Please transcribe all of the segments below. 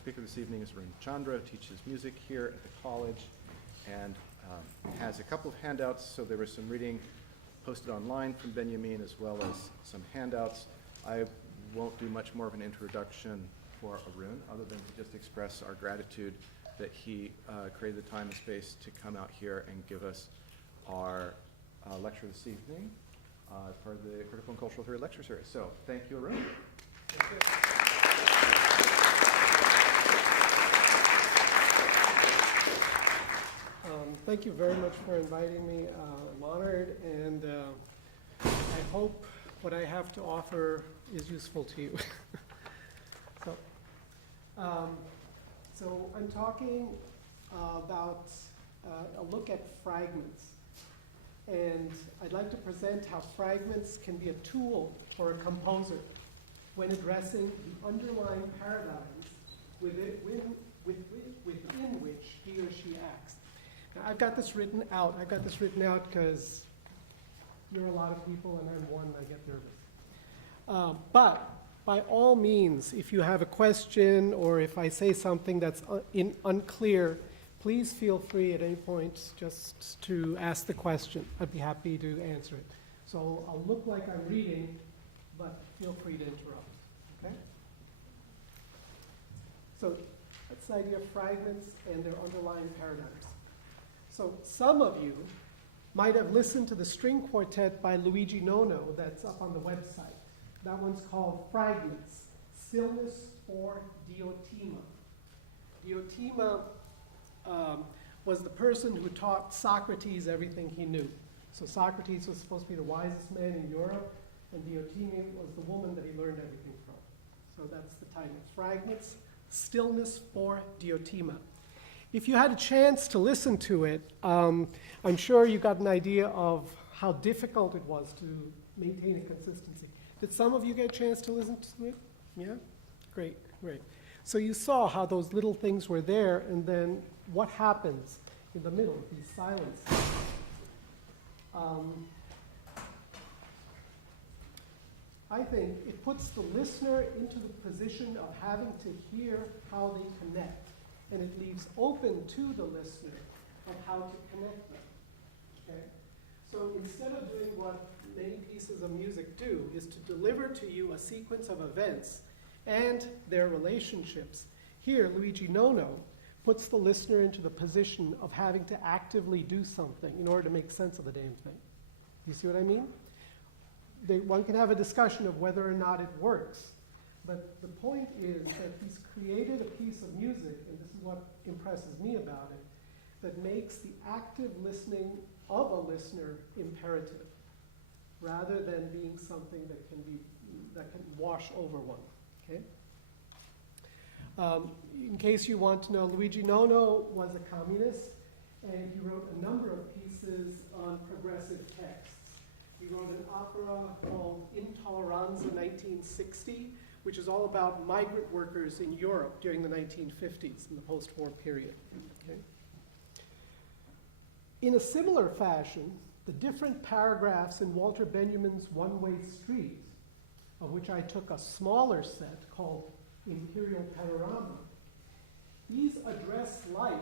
speaker this evening is Arun. Chandra teaches music here at the college and has a couple of handouts. So there was some reading posted online from Benjamin as well as some handouts. I won't do much more of an introduction for Arun other than to just express our gratitude that he created the time and space to come out here and give us our lecture this evening for the Critical and Cultural Theory Lecture Series. So thank you, Arun. Thank you. Thank you very much for inviting me. I'm honored, and I hope what I have to offer is useful to you. So I'm talking about a look at fragments. And I'd like to present how fragments can be a tool for a composer when addressing the underlying paradigms within which he or she acts. Now, I've got this written out. I've got this written out because you're a lot of people, and I'm one, and I get nervous. But by all means, if you have a question or if I say something that's unclear, please feel free at any point just to ask the question. I'd be happy to answer it. So I'll look like I'm reading, but feel free to interrupt, okay? So that's the idea of fragments and their underlying paradigms. So some of you might have listened to the string quartet by Luigi Nono that's up on the website. That one's called Fragments, Stillness for Diotima. Diotima was the person who taught Socrates everything he knew. So Socrates was supposed to be the wisest man in Europe, and Diotima was the woman that he learned everything from. So that's the title, Fragments, Stillness for Diotima. If you had a chance to listen to it, I'm sure you got an idea of how difficult it was to maintain a consistency. Did some of you get a chance to listen to it? Yeah? Great, great. So you saw how those little things were there, and then what happens in the middle, these silences. I think it puts the listener into the position of having to hear how they connect, and it leaves open to the listener of how to connect them. Okay? So instead of doing what many pieces of music do, is to deliver to you a sequence of events and their relationships. Here, Luigi Nono puts the listener into the position of having to actively do something in order to make sense of the damn thing. You see what I mean? One can have a discussion of whether or not it works, but the point is that he's created a piece of music, and this is what impresses me about it, that makes the active listening of a listener imperative, rather than being something that can wash over one. Okay? In case you want to know, Luigi Nono was a communist, and he wrote a number of pieces on progressive texts. He wrote an opera called Intolleranza 1960, which is all about migrant workers in Europe during the 1950s, in the post-war period. Okay? In a similar fashion, the different paragraphs in Walter Benjamin's One-Way Street, of which I took a smaller set called Imperial Panorama, these address life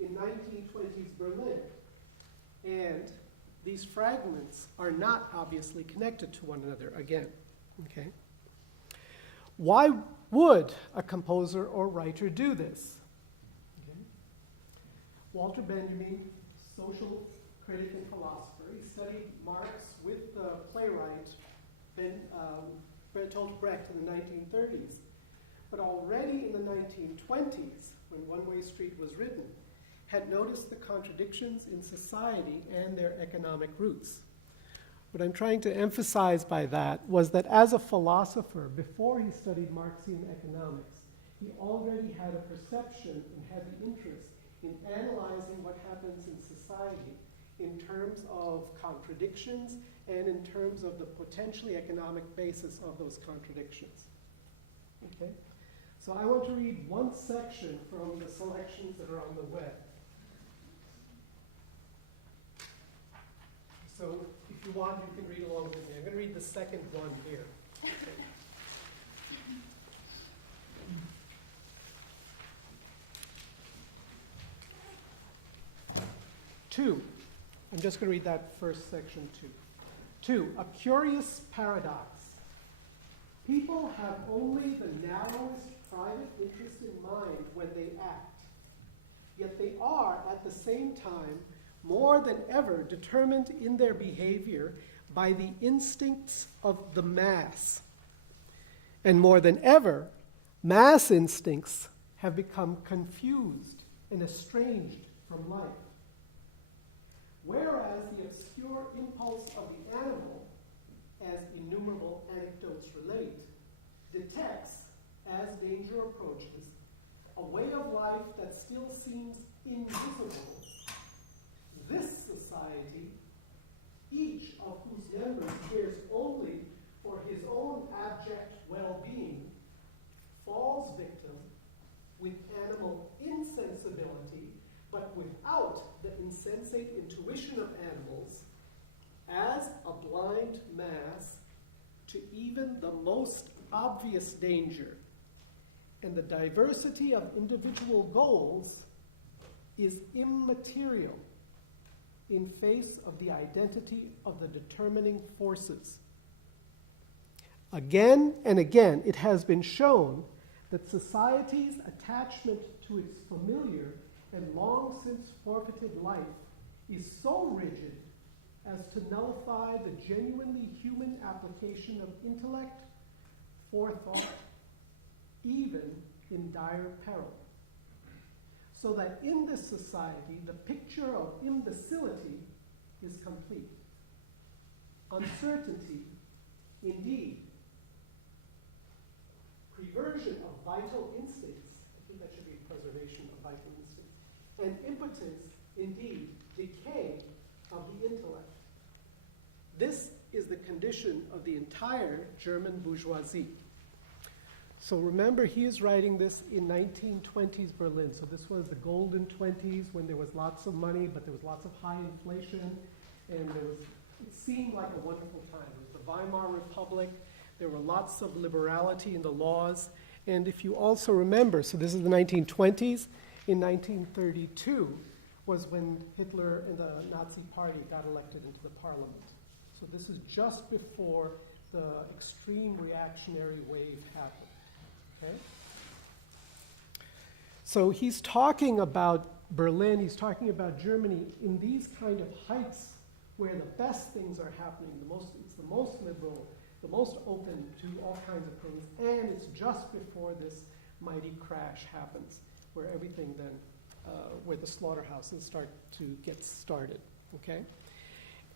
in 1920s Berlin. And these fragments are not obviously connected to one another again. Okay? Why would a composer or writer do this? Okay? Walter Benjamin, social critic and philosopher, he studied Marx with the playwright Bertolt Brecht in the 1930s. But already in the 1920s, when One-Way Street was written, had noticed the contradictions in society and their economic roots. What I'm trying to emphasize by that was that as a philosopher, before he studied Marxian economics, he already had a perception and had the interest in analyzing what happens in society in terms of contradictions and in terms of the potentially economic basis of those contradictions. Okay? So I want to read one section from the selections that are on the web. So if you want, you can read along with me. I'm going to read the second one here. 2. I'm just going to read that first section, 2. 2. A curious paradox. People have only the narrowest private interest in mind when they act. Yet they are, at the same time, more than ever determined in their behavior by the instincts of the mass. And more than ever, mass instincts have become confused and estranged from life. Whereas the obscure impulse of the animal, as innumerable anecdotes relate, detects, as danger approaches, a way of life that still seems invisible, this society, each of whose members cares only for his own abject well-being, falls victim with animal insensibility, but without the insensate intuition of animals, as a blind mass to even the most obvious danger. And the diversity of individual goals is immaterial in face of the identity of the determining forces. Again and again, it has been shown that society's attachment to its familiar and long since forfeited life is so rigid as to nullify the genuinely human application of intellect, forethought, even in dire peril. So that in this society, the picture of imbecility is complete. Uncertainty, indeed, perversion of vital instincts, I think that should be preservation of vital instincts, and impotence, indeed, decay of the intellect. This is the condition of the entire German bourgeoisie. So remember, he is writing this in 1920s Berlin. So this was the golden 20s when there was lots of money, but there was lots of high inflation, and it seemed like a wonderful time. It was the Weimar Republic. There were lots of liberality in the laws. And if you also remember, so this is the 1920s, in 1932 was when Hitler and the Nazi Party got elected into the parliament. So this is just before the extreme reactionary wave happened. Okay? So he's talking about Berlin, he's talking about Germany in these kind of heights where the best things are happening, it's the most liberal, the most open to all kinds of things, and it's just before this mighty crash happens, where everything then, where the slaughterhouses start to get started, okay?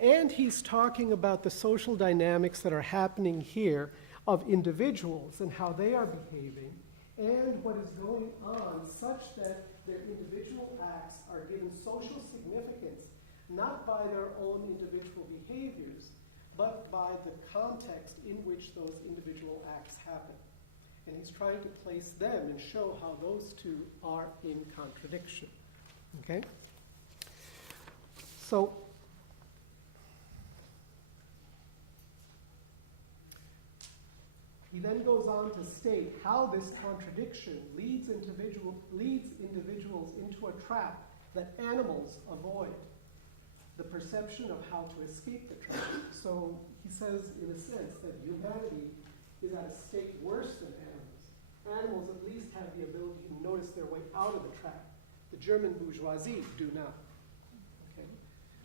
And he's talking about the social dynamics that are happening here of individuals and how they are behaving, and what is going on such that their individual acts are given social significance, not by their own individual behaviors, but by the context in which those individual acts happen. And he's trying to place them and show how those two are in contradiction. Okay? So, he then goes on to state how this contradiction leads individuals into a trap that animals avoid, the perception of how to escape the trap. So he says, in a sense, that humanity is at a state worse than animals. Animals at least have the ability to notice their way out of the trap. The German bourgeoisie do not. Okay?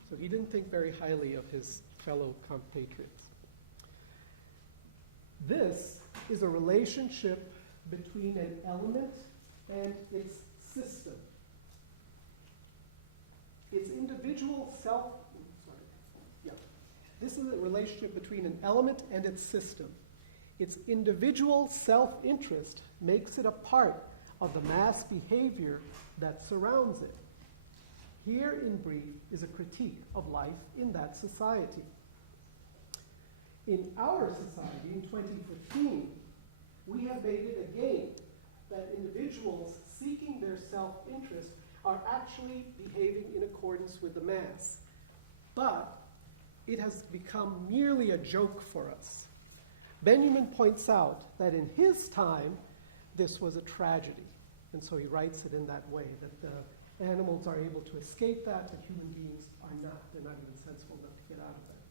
So he didn't think very highly of his fellow compatriots. This is a relationship between an element and its system. Its individual This is a relationship between an element and its system. Its individual self-interest makes it a part of the mass behavior that surrounds it. Here, in brief, is a critique of life in that society. In our society, in 2015, we have made it a game that individuals seeking their self-interest are actually behaving in accordance with the mass. But it has become merely a joke for us. Benjamin points out that in his time, this was a tragedy. And so he writes it in that way, that Animals are able to escape that, but human beings are not. They're not even sensible enough to get out of that.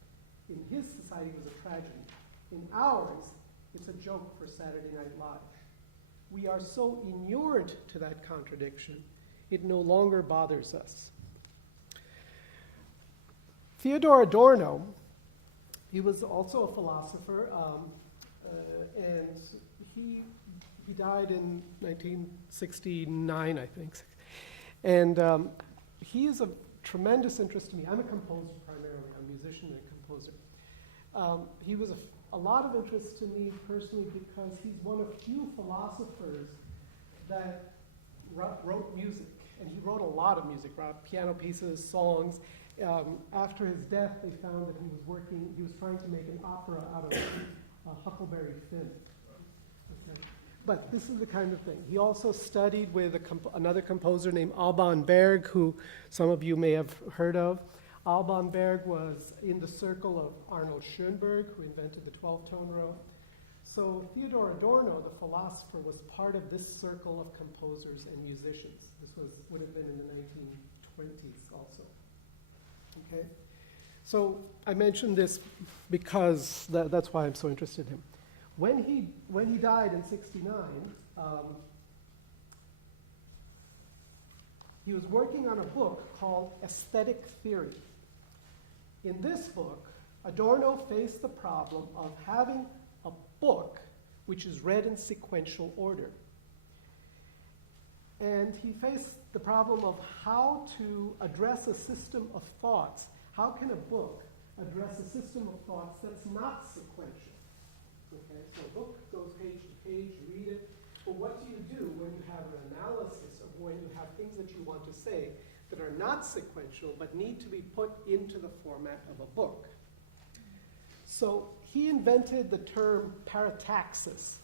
In his society, it was a tragedy. In ours, it's a joke for Saturday Night Live. We are so inured to that contradiction, it no longer bothers us. Theodor Adorno, he was also a philosopher, and he died in 1969, I think. And he is of tremendous interest to me. I'm a composer primarily. I'm a musician and a composer. He was a lot of interest to me personally because he's one of few philosophers that wrote music. And he wrote a lot of music, piano pieces, songs. After his death, they found that he was trying to make an opera out of Huckleberry Finn. Okay. But this is the kind of thing. He also studied with another composer named Alban Berg, who some of you may have heard of. Alban Berg was in the circle of Arnold Schoenberg, who invented the 12-tone row. So Theodor Adorno, the philosopher, was part of this circle of composers and musicians. This would have been in the 1920s also. Okay? So I mentioned this because that's why I'm so interested in him. When he died in 1969, he was working on a book called Aesthetic Theory. In this book, Adorno faced the problem of having a book which is read in sequential order. And he faced the problem of how to address a system of thoughts. How can a book address a system of thoughts that's not sequential? Okay, so a book goes page to page, you read it, but what do you do when you have an analysis or when you have things that you want to say that are not sequential but need to be put into the format of a book? So he invented the term parataxis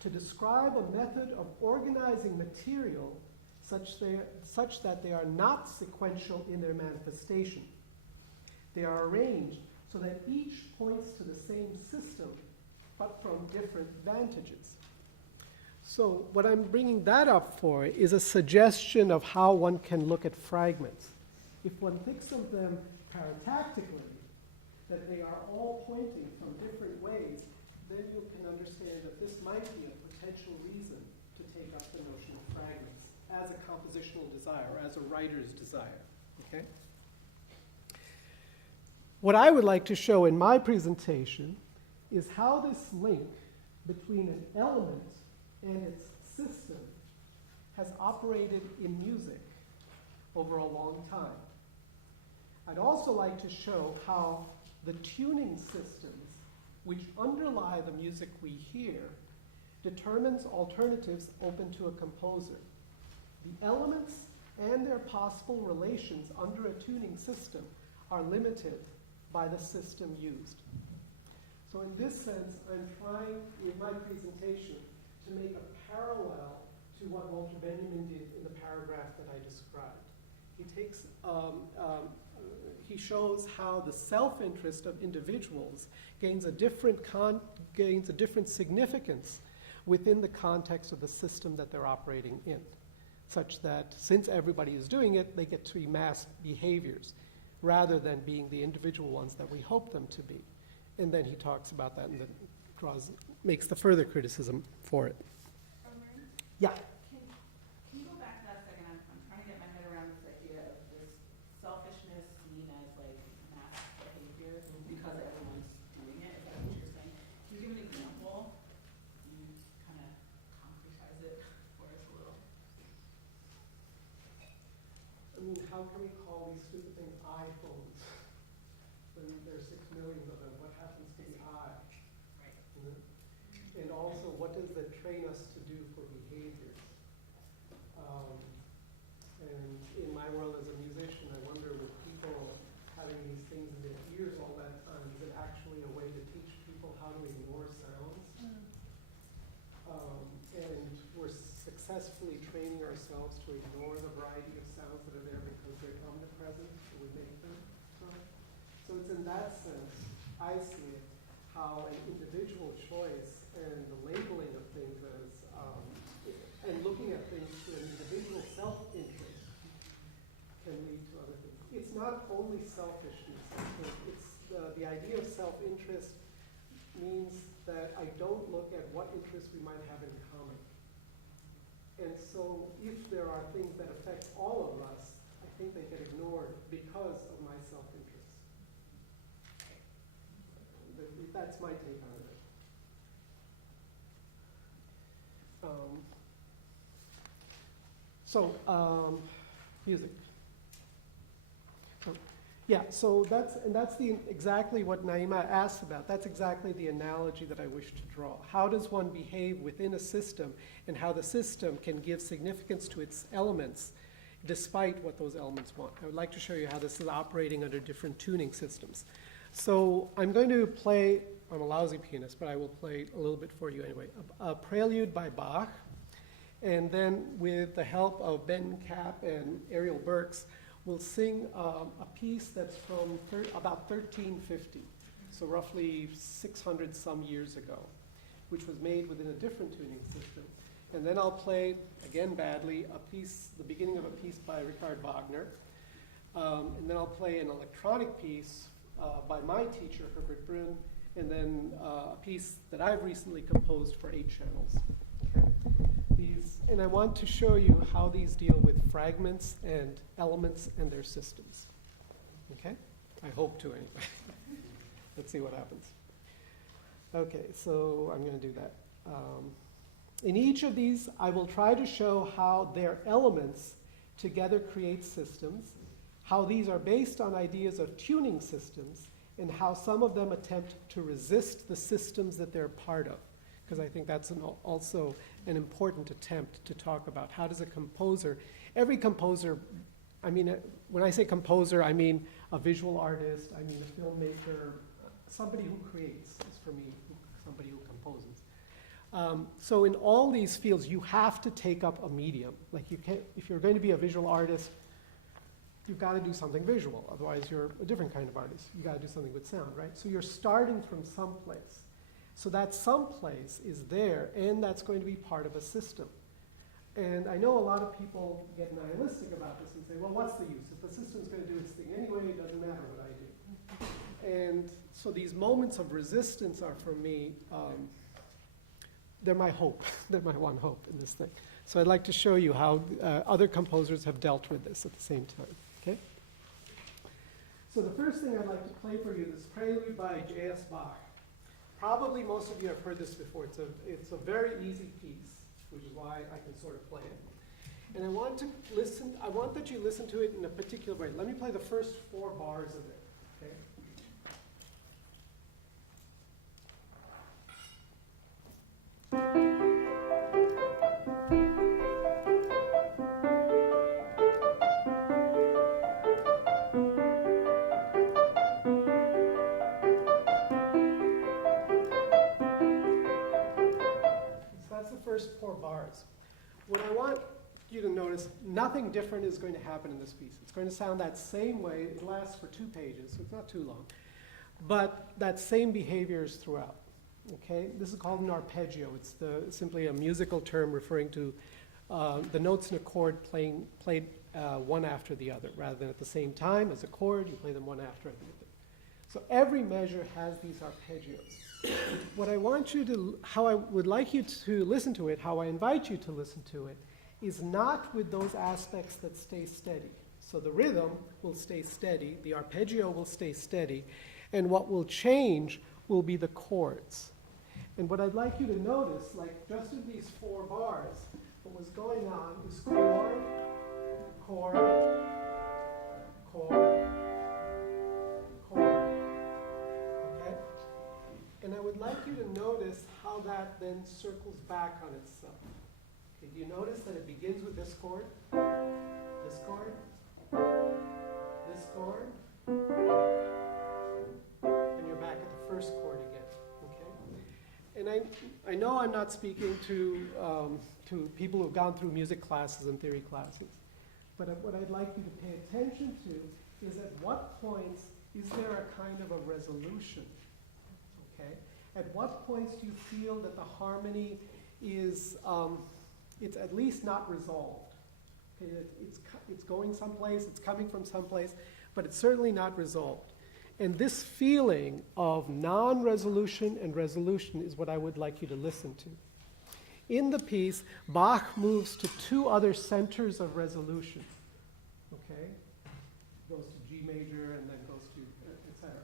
to describe a method of organizing material such that they are not sequential in their manifestation. They are arranged so that each points to the same system, but from different vantages. So what I'm bringing that up for is a suggestion of how one can look at fragments. If one thinks of them paratactically, that they are all pointing from different ways, then you can understand that this might be a potential reason to take up the notion of fragments as a compositional desire, or as a writer's desire. Okay? What I would like to show in my presentation is how this link between an element and its system has operated in music over a long time. I'd also like to show how the tuning systems which underlie the music we hear determines alternatives open to a composer. The elements and their possible relations under a tuning system are limited by the system used. So in this sense, I'm trying, in my presentation, to make a parallel to what Walter Benjamin did in the paragraph that I described. He shows how the self-interest of individuals gains a different significance within the context of the system that they're operating in, such that since everybody is doing it, they get to be mass behaviors rather than being the individual ones that we hope them to be. And then he talks about that and then makes the further criticism for it. Arun, Yeah. can you go back to that second? I'm trying to get my head around this idea of this selfishness seen as like mass behavior because everyone's doing it. Is that what you're saying? Can you give an example? You kind of concretize it for us a little. I mean, how can we call these stupid things iPhones when there's 6 million of them? What happens to the eye? Right. You know? And also, what does that train us to do for behaviors? And in my world as a musician, I wonder with people having these things in their ears all that time, is it actually a way to teach people how to ignore sounds? And we're successfully training ourselves to ignore the variety of sounds that are there because they're omnipresent, so we make them. So it's in that sense, I see it, how an individual choice and the labeling of things as, and looking at things through an individual self-interest can lead to other things. It's not only selfishness. It's the idea of self-interest means that I don't look at what interests we might have in common. And so if there are things that affect all of us, I think they get ignored because of my self-interest. That's my take on it. Music. Yeah, so that's exactly what Naima asked about. That's exactly the analogy that I wish to draw. How does one behave within a system, and how the system can give significance to its elements despite what those elements want? I would like to show you how this is operating under different tuning systems. So I'm going to play, I'm a lousy pianist, but I will play a little bit for you anyway, a prelude by Bach, and then with the help of Ben Kapp and Ariel Burks, we'll sing a piece that's from about 1350, so roughly 600 some years ago, which was made within a different tuning system. And then I'll play, again badly, a piece, the beginning of a piece by Richard Wagner. And then I'll play an electronic piece by my teacher, Herbert Brunn, and then a piece that I've recently composed for 8 channels. Okay. And I want to show you how these deal with fragments and elements and their systems. Okay? I hope to anyway. Let's see what happens. Okay, so I'm going to do that. In each of these, I will try to show how their elements together create systems, how these are based on ideas of tuning systems, and how some of them attempt to resist the systems that they're part of. Because I think that's also an important attempt to talk about. How does a composer, every composer, I mean, when I say composer, I mean a visual artist, I mean a filmmaker, somebody who creates is for me somebody who composes. So in all these fields, you have to take up a medium. Like you can't, if you're going to be a visual artist, you've got to do something visual. Otherwise, you're a different kind of artist. You got to do something with sound, right? So you're starting from someplace. So that someplace is there, and that's going to be part of a system. And I know a lot of people get nihilistic about this and say, well, what's the use? If the system's going to do its thing anyway, it doesn't matter what I do. And so these moments of resistance are, for me, they're my hope. They're my one hope in this thing. So I'd like to show you how other composers have dealt with this at the same time. Okay? So the first thing I'd like to play for you is Prelude by J.S. Bach. Probably most of you have heard this before. It's a very easy piece, which is why I can sort of play it. And I want that you listen to it in a particular way. Let me play the first 4 bars of it, okay? First 4 bars. What I want you to notice, nothing different is going to happen in this piece. It's going to sound that same way. It lasts for 2 pages, so it's not too long. But that same behavior is throughout. Okay? This is called an arpeggio. It's simply a musical term referring to the notes in a chord played one after the other, rather than at the same time as a chord, you play them one after the other. So every measure has these arpeggios. What I want you to, how I would like you to listen to it, how I invite you to listen to it, is not with those aspects that stay steady. So the rhythm will stay steady, the arpeggio will stay steady, and what will change will be the chords. And what I'd like you to notice, like just in these 4 bars, what was going on is chord, chord, chord, chord. Okay? And I would like you to notice how that then circles back on itself. Okay, do you notice that it begins with this chord, this chord, this chord, and you're back at the first chord again. Okay? And I know I'm not speaking to people who have gone through music classes and theory classes, but what I'd like you to pay attention to is at what points is there a kind of a resolution? Okay? At what points do you feel that the harmony is, it's at least not resolved? Okay, it's going someplace, it's coming from someplace, but it's certainly not resolved. And this feeling of non-resolution and resolution is what I would like you to listen to. In the piece, Bach moves to two other centers of resolution. Okay? Goes to G major and then goes to etc.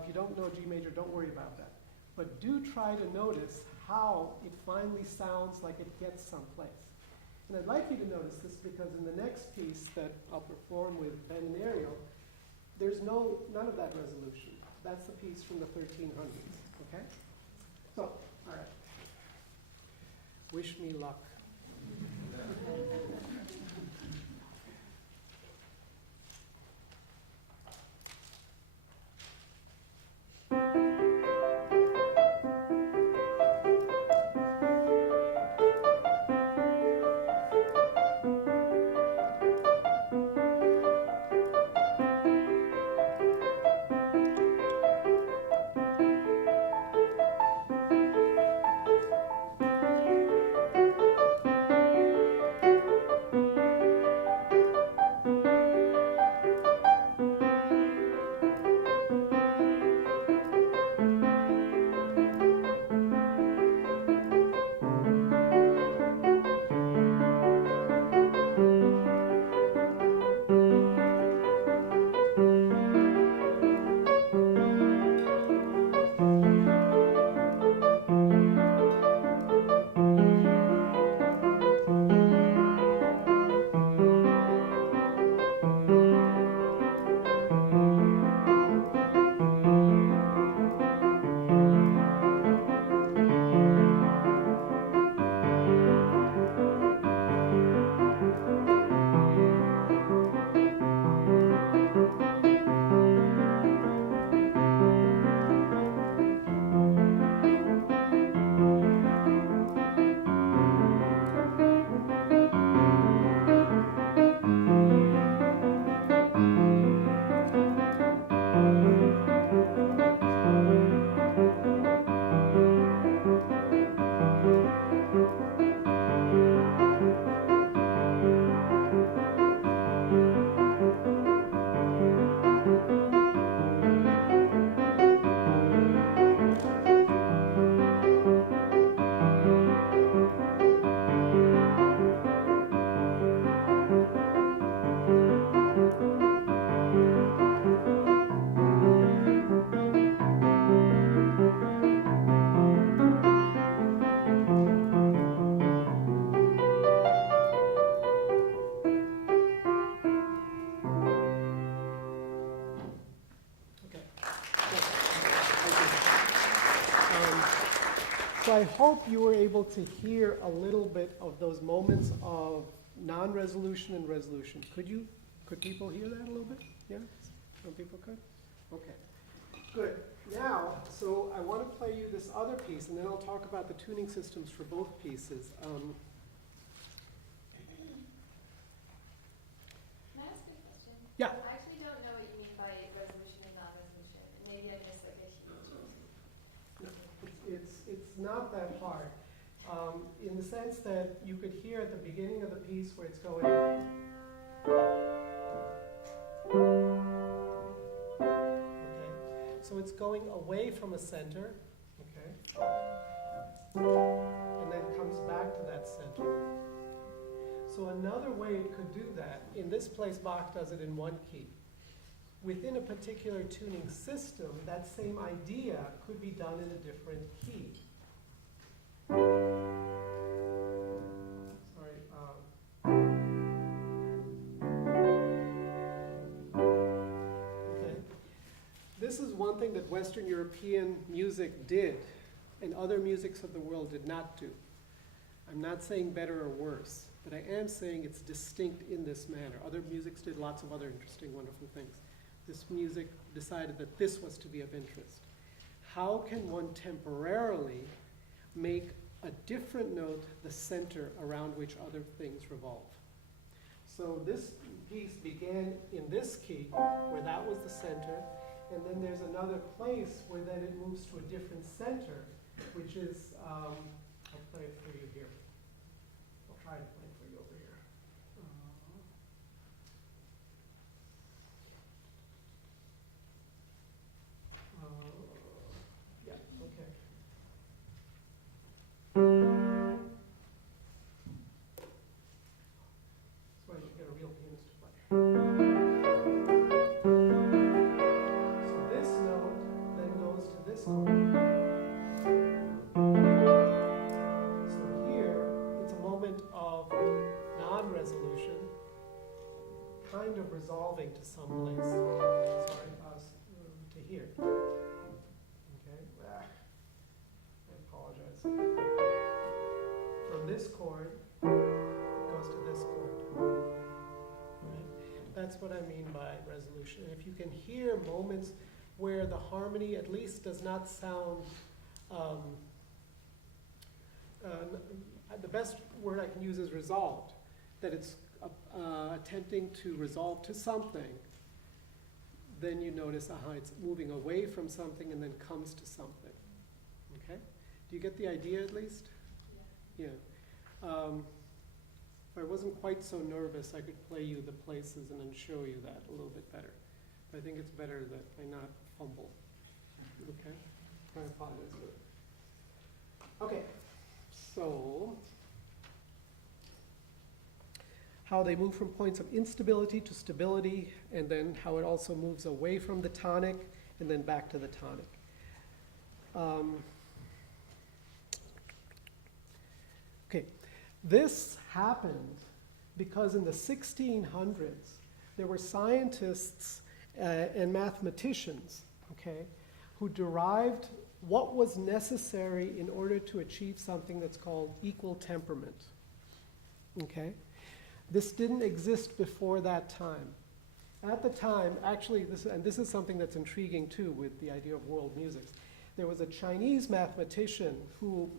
If you don't know G major, don't worry about that. But do try to notice how it finally sounds like it gets someplace. And I'd like you to notice this because in the next piece that I'll perform with Ben and Ariel, there's none of that resolution. That's the piece from the 1300s. Okay? So, all right. Wish me luck. So I hope you were able to hear a little bit of those moments of non-resolution and resolution. Could people hear that a little bit? Yeah? Some people could? Okay. Good. Now, so I want to play you this other piece, and then I'll talk about the tuning systems for both pieces. Can I ask a question? Yeah. I actually don't know what you mean by resolution and non-resolution. Maybe I missed like a huge. It's not that hard, in the sense that you could hear at the beginning of the piece where it's going. Okay, so it's going away from a center, okay, and then comes back to that center. So another way it could do that, in this place Bach does it in one key. Within a particular tuning system, that same idea could be done in a different key. Sorry. Okay. This is one thing that Western European music did, and other musics of the world did not do. I'm not saying better or worse, but I am saying it's distinct in this manner. Other musics did lots of other interesting, wonderful things. This music decided that this was to be of interest. How can one temporarily make a different note the center around which other things revolve? So this piece began in this key, where that was the center, and then there's another place where then it moves to a different center, which is, I'll play it for you here. I'll try to play it for you over here. chord. So here, it's a moment of non-resolution, kind of resolving to some place. Sorry, to here. Okay, I apologize. From this chord, it goes to this chord. Right? That's what I mean by resolution. And if you can hear moments where the harmony at least does not sound, the best word I can use is resolved, that it's attempting to resolve to something, then you notice, it's moving away from something and then comes to something. Okay? Do you get the idea at least? Yeah. If I wasn't quite so nervous, I could play you the places and then show you that a little bit better. But I think it's better that I not fumble. Okay? I apologize for that. Okay. So, how they move from points of instability to stability, and then how it also moves away from the tonic and then back to the tonic. Okay, this happened because in the 1600s, there were scientists and mathematicians, okay, who derived what was necessary in order to achieve something that's called equal temperament, okay? This didn't exist before that time. At the time, actually, this is something that's intriguing too with the idea of world music. There was a Chinese mathematician who,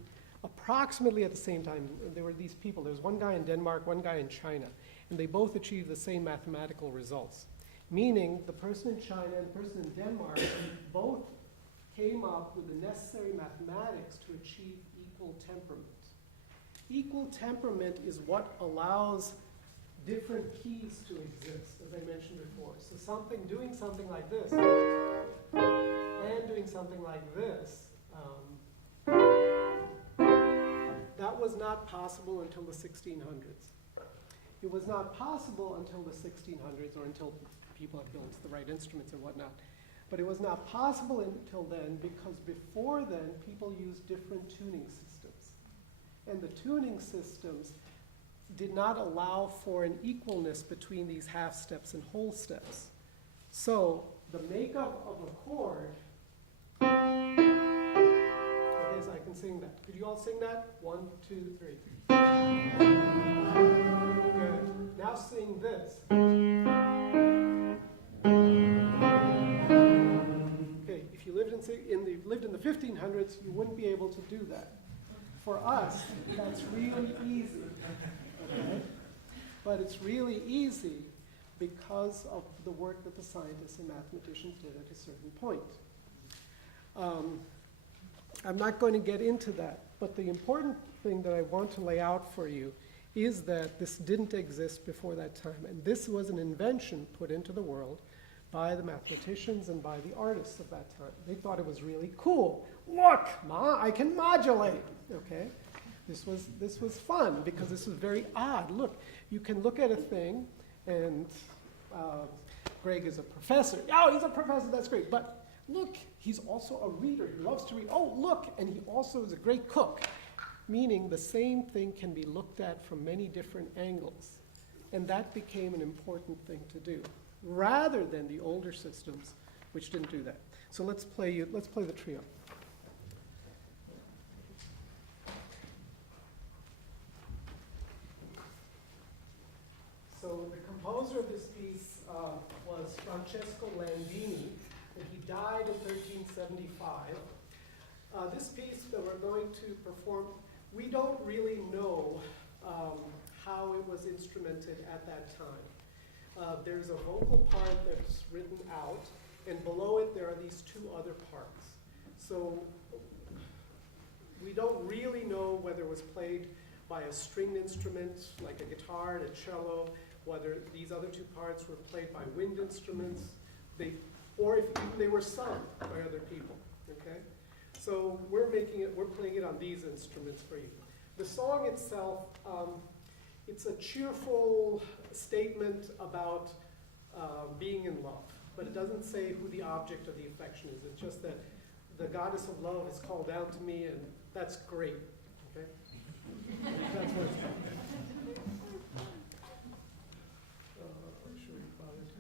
approximately at the same time, there were these people. There was one guy in Denmark, one guy in China, and they both achieved the same mathematical results. Meaning, the person in China and the person in Denmark both came up with the necessary mathematics to achieve equal temperament. Equal temperament is what allows different keys to exist, as I mentioned before. So doing something like this, and doing something like this, that was not possible until the 1600s. It was not possible until the 1600s, or until people had built the right instruments and whatnot. But it was not possible until then because before then, people used different tuning systems. And the tuning systems did not allow for an equalness between these half steps and whole steps. So the makeup of a chord, okay, so I can sing that. Could you all sing that? 1, 2, 3. Good. Now sing this. Okay, if you lived in the 1500s, you wouldn't be able to do that. For us, that's really easy. Okay? But it's really easy because of the work that the scientists and mathematicians did at a certain point. I'm not going to get into that, but the important thing that I want to lay out for you is that this didn't exist before that time, and this was an invention put into the world by the mathematicians and by the artists of that time. They thought it was really cool. Look, I can modulate, okay? This was fun because this was very odd. Look, you can look at a thing, and Greg is a professor. Oh, he's a professor, that's great. But look, he's also a reader. He loves to read. Oh, look, and he also is a great cook. Meaning the same thing can be looked at from many different angles. And that became an important thing to do, rather than the older systems, which didn't do that. So let's play the trio. So the composer of this piece was Francesco Landini, and he died in 1375. This piece that we're going to perform, we don't really know how it was instrumented at that time. There's a vocal part that's written out, and below it there are these two other parts. So we don't really know whether it was played by a stringed instrument, like a guitar and a cello, whether these other two parts were played by wind instruments, or if even they were sung by other people, okay? So we're playing it on these instruments for you. The song itself, it's a cheerful statement about being in love, but it doesn't say who the object of the affection is. It's just that the goddess of love has called down to me, and that's great. Okay? That's what it's called. Should we bother to?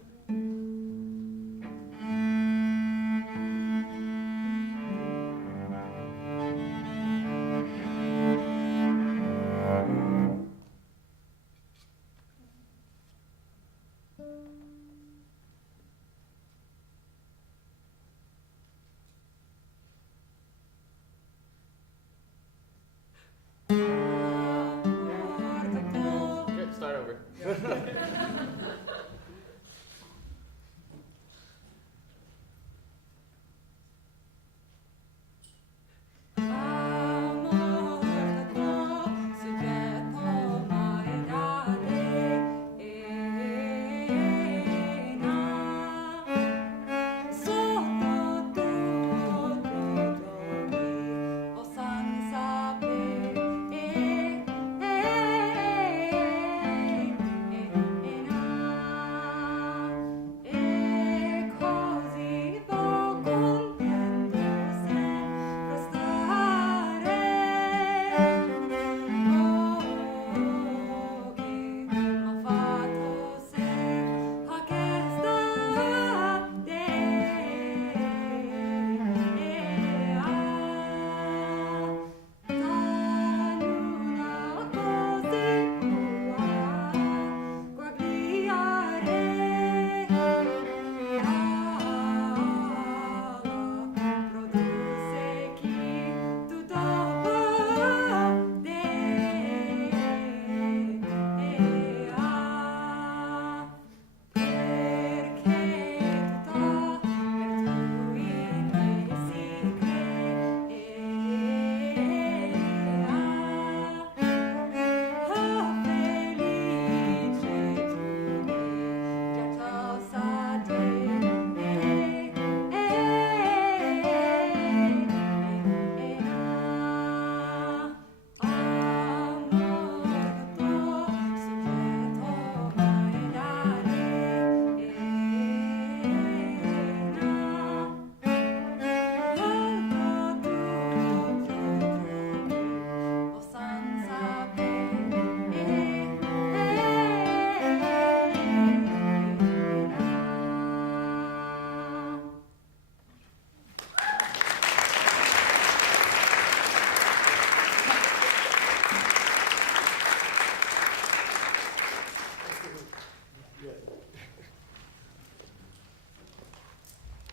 Good, start over.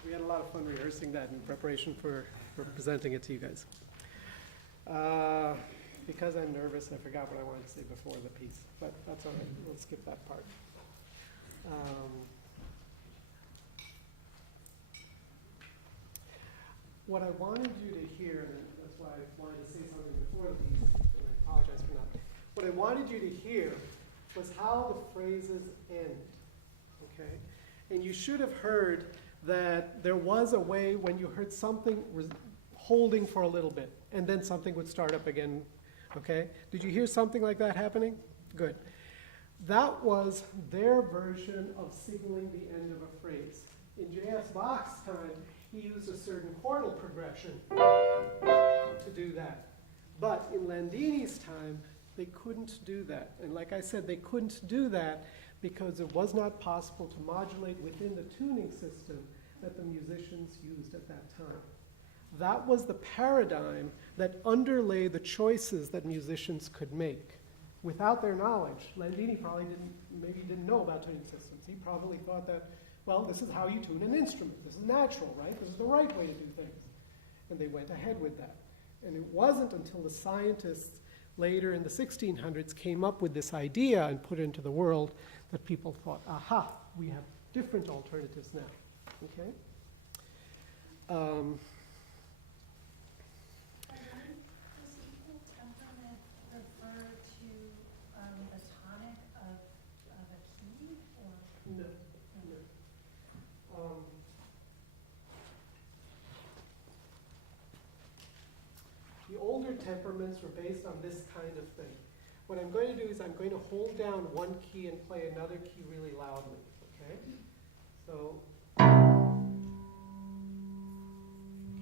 We had a lot of fun rehearsing that in preparation for presenting it to you guys. Because I'm nervous, I forgot what I wanted to say before the piece, but that's all right. We'll skip that part. What I wanted you to hear, and that's why I wanted to say something before the piece, and I apologize for not. What I wanted you to hear was how the phrases end, okay? And you should have heard that there was a way when you heard something holding for a little bit, and then something would start up again, okay? Did you hear something like that happening? Good. That was their version of signaling the end of a phrase. In J.S. Bach's time, he used a certain chordal progression to do that. But in Landini's time, they couldn't do that. And like I said, they couldn't do that because it was not possible to modulate within the tuning system that the musicians used at that time. That was the paradigm that underlay the choices that musicians could make. Without their knowledge, Landini probably didn't know about tuning systems. He probably thought that, well, this is how you tune an instrument. This is natural, right? This is the right way to do things. And they went ahead with that. And it wasn't until the scientists later in the 1600s came up with this idea and put it into the world that people thought, aha, we have different alternatives now, okay? Does equal temperament refer to the tonic of a key, or? No. The older temperaments were based on this kind of thing. What I'm going to do is I'm going to hold down one key and play another key really loudly, okay? So, can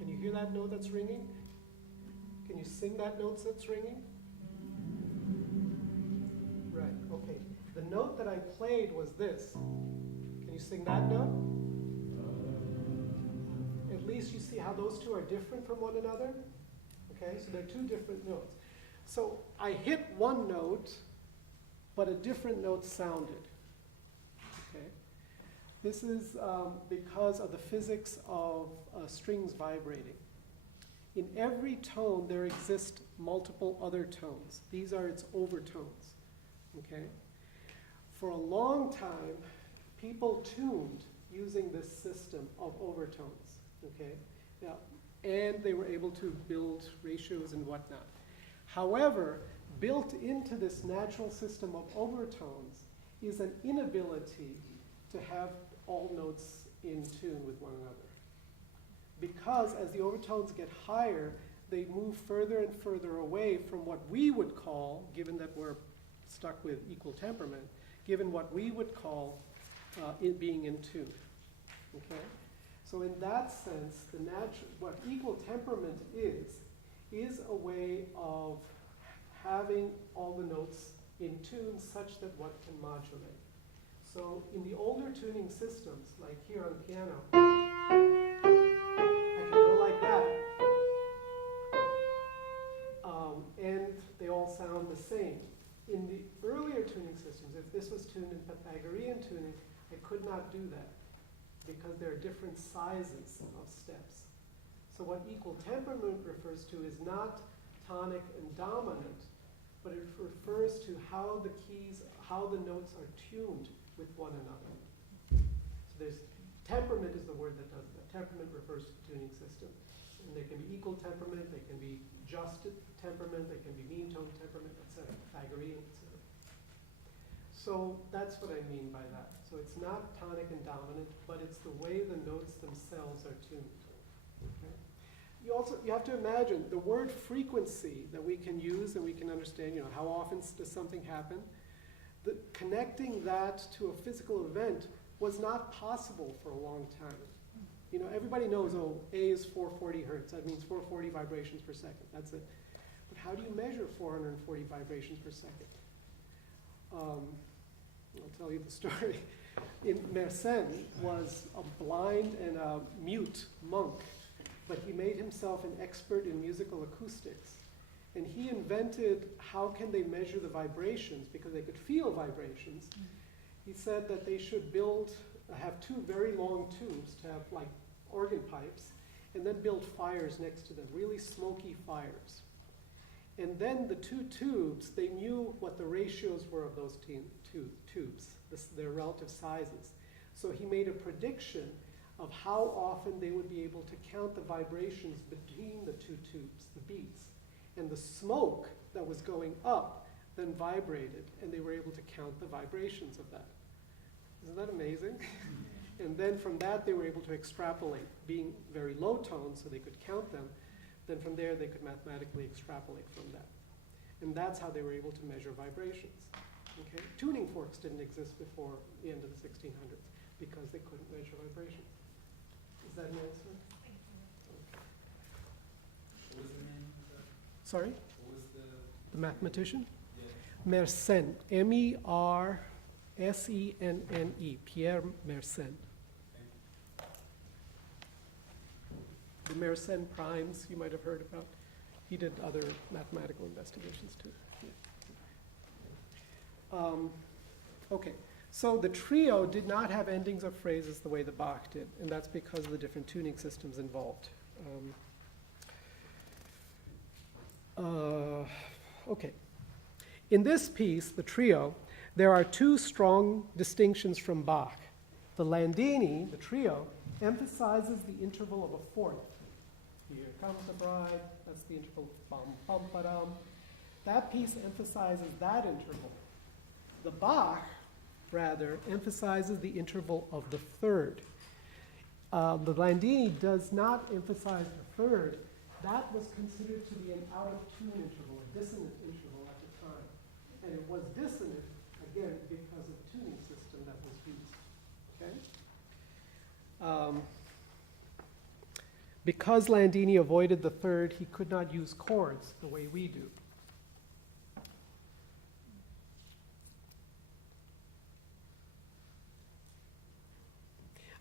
you hear that note that's ringing? Can you sing that note that's ringing? Right, okay. The note that I played was this. Can you sing that note? At least you see how those two are different from one another? Okay, so they're two different notes. So I hit one note, but a different note sounded. Okay? This is because of the physics of strings vibrating. In every tone, there exist multiple other tones. These are its overtones. Okay? For a long time, people tuned using this system of overtones. Okay? Now, and they were able to build ratios and whatnot. However, built into this natural system of overtones is an inability to have all notes in tune with one another. Because as the overtones get higher, they move further and further away from what we would call, given that we're stuck with equal temperament, given what we would call it being in tune. Okay? So in that sense, what equal temperament is a way of having all the notes in tune such that one can modulate. So in the older tuning systems, like here on the piano, I can go like that, and they all sound the same. In the earlier tuning systems, if this was tuned in Pythagorean tuning, I could not do that, because there are different sizes of steps. So what equal temperament refers to is not tonic and dominant, but it refers to how the keys, how the notes are tuned with one another. So there's, temperament is the word that does that. Temperament refers to the tuning system. And they can be equal temperament, they can be just temperament, they can be mean tone temperament, etc., Pythagorean, etc. So that's what I mean by that. So it's not tonic and dominant, but it's the way the notes themselves are tuned. Okay? You have to imagine the word frequency that we can use and we can understand, how often does something happen? Connecting that to a physical event was not possible for a long time. Everybody knows, A is 440 hertz. That means 440 vibrations per second. That's it. But how do you measure 440 vibrations per second? I'll tell you the story. Mersenne was a blind and a mute monk, but he made himself an expert in musical acoustics. And he invented how can they measure the vibrations, because they could feel vibrations. He said that they should have two very long tubes to have like organ pipes, and then build fires next to them, really smoky fires. And then the two tubes, they knew what the ratios were of those tubes, their relative sizes. So he made a prediction of how often they would be able to count the vibrations between the two tubes, the beats. And the smoke that was going up then vibrated, and they were able to count the vibrations of that. Isn't that amazing? And then from that, they were able to extrapolate, being very low tones, so they could count them. Then from there, they could mathematically extrapolate from that. And that's how they were able to measure vibrations. Okay? Tuning forks didn't exist before the end of the 1600s because they couldn't measure vibrations. Is that an answer? What was the name of that? Sorry? What was The mathematician? yeah. Mersenne, Mersenne, Pierre Mersenne. The Mersenne primes you might have heard about. He did other mathematical investigations too. Yeah. Okay, so the trio did not have endings of phrases the way the Bach did, and that's because of the different tuning systems involved. Okay. In this piece, the trio, there are two strong distinctions from Bach. The Landini, the trio, emphasizes the interval of a fourth. Here comes the bride, that's the interval, bum, bum, ba-dum. That piece emphasizes that interval. The Bach, rather, emphasizes the interval of the third. The Landini does not emphasize the third. That was considered to be an out-of-tune interval, a dissonant interval at the time. And it was dissonant, again, because of the tuning system that was used. Okay? Because Landini avoided the third, he could not use chords the way we do.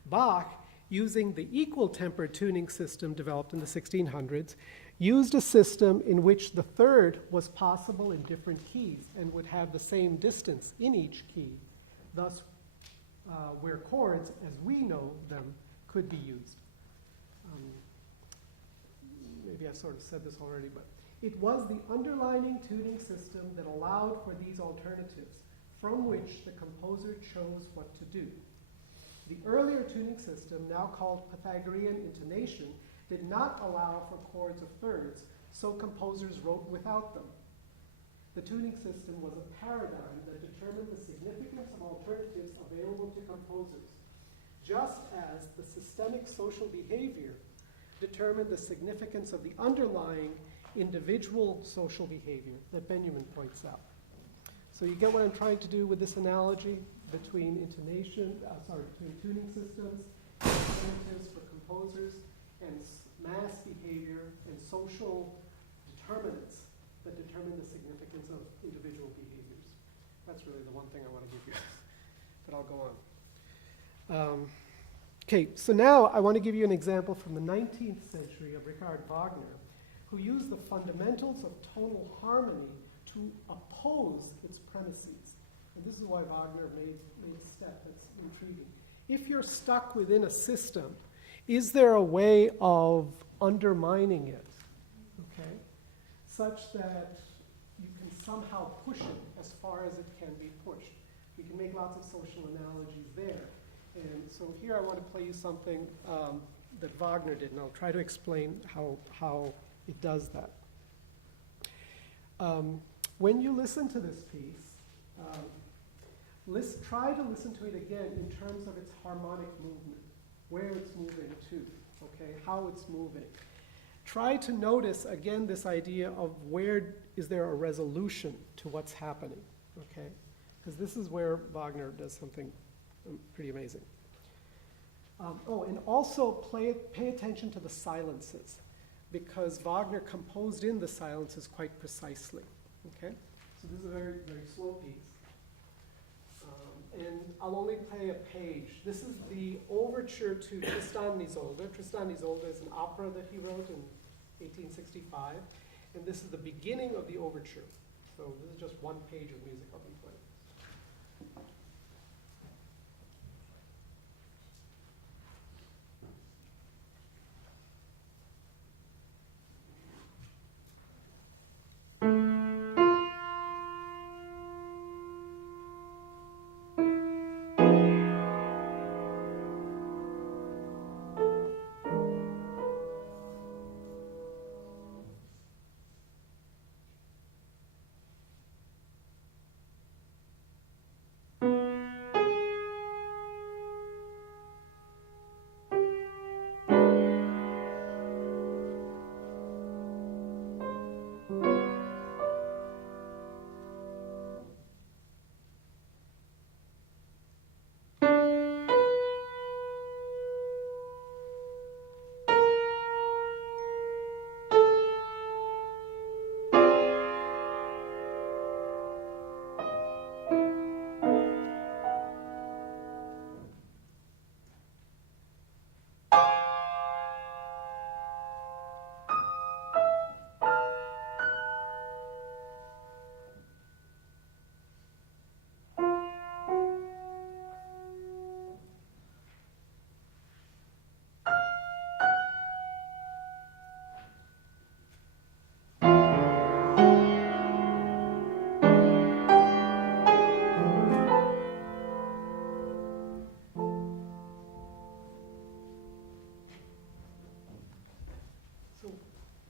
Bach, using the equal temper tuning system developed in the 1600s, used a system in which the third was possible in different keys and would have the same distance in each key, thus where chords, as we know them, could be used. Maybe I sort of said this already, but it was the underlining tuning system that allowed for these alternatives, from which the composer chose what to do. The earlier tuning system, now called Pythagorean intonation, did not allow for chords of thirds, so composers wrote without them. The tuning system was a paradigm that determined the significance of alternatives available to composers, just as the systemic social behavior determined the significance of the underlying individual social behavior that Benjamin points out. So you get what I'm trying to do with this analogy between between tuning systems, alternatives for composers, and mass behavior and social determinants that determine the significance of individual behaviors. That's really the one thing I want to give you, but I'll go on. Okay, so now I want to give you an example from the 19th century of Richard Wagner, who used the fundamentals of tonal harmony to oppose its premises. And this is why Wagner made a step that's intriguing. If you're stuck within a system, is there a way of undermining it, okay, such that you can somehow push it as far as it can be pushed? We can make lots of social analogies there. And so here I want to play you something that Wagner did, and I'll try to explain how it does that. When you listen to this piece, try to listen to it again in terms of its harmonic movement, where it's moving to, okay, how it's moving. Try to notice, again, this idea of where is there a resolution to what's happening, okay? Because this is where Wagner does something pretty amazing. And also pay attention to the silences, because Wagner composed in the silences quite precisely, okay? So this is a very, very slow piece. And I'll only play a page. This is the overture to Tristan and Isolde. Tristan and Isolde is an opera that he wrote in 1865. And this is the beginning of the overture. So this is just one page of music I'll be playing.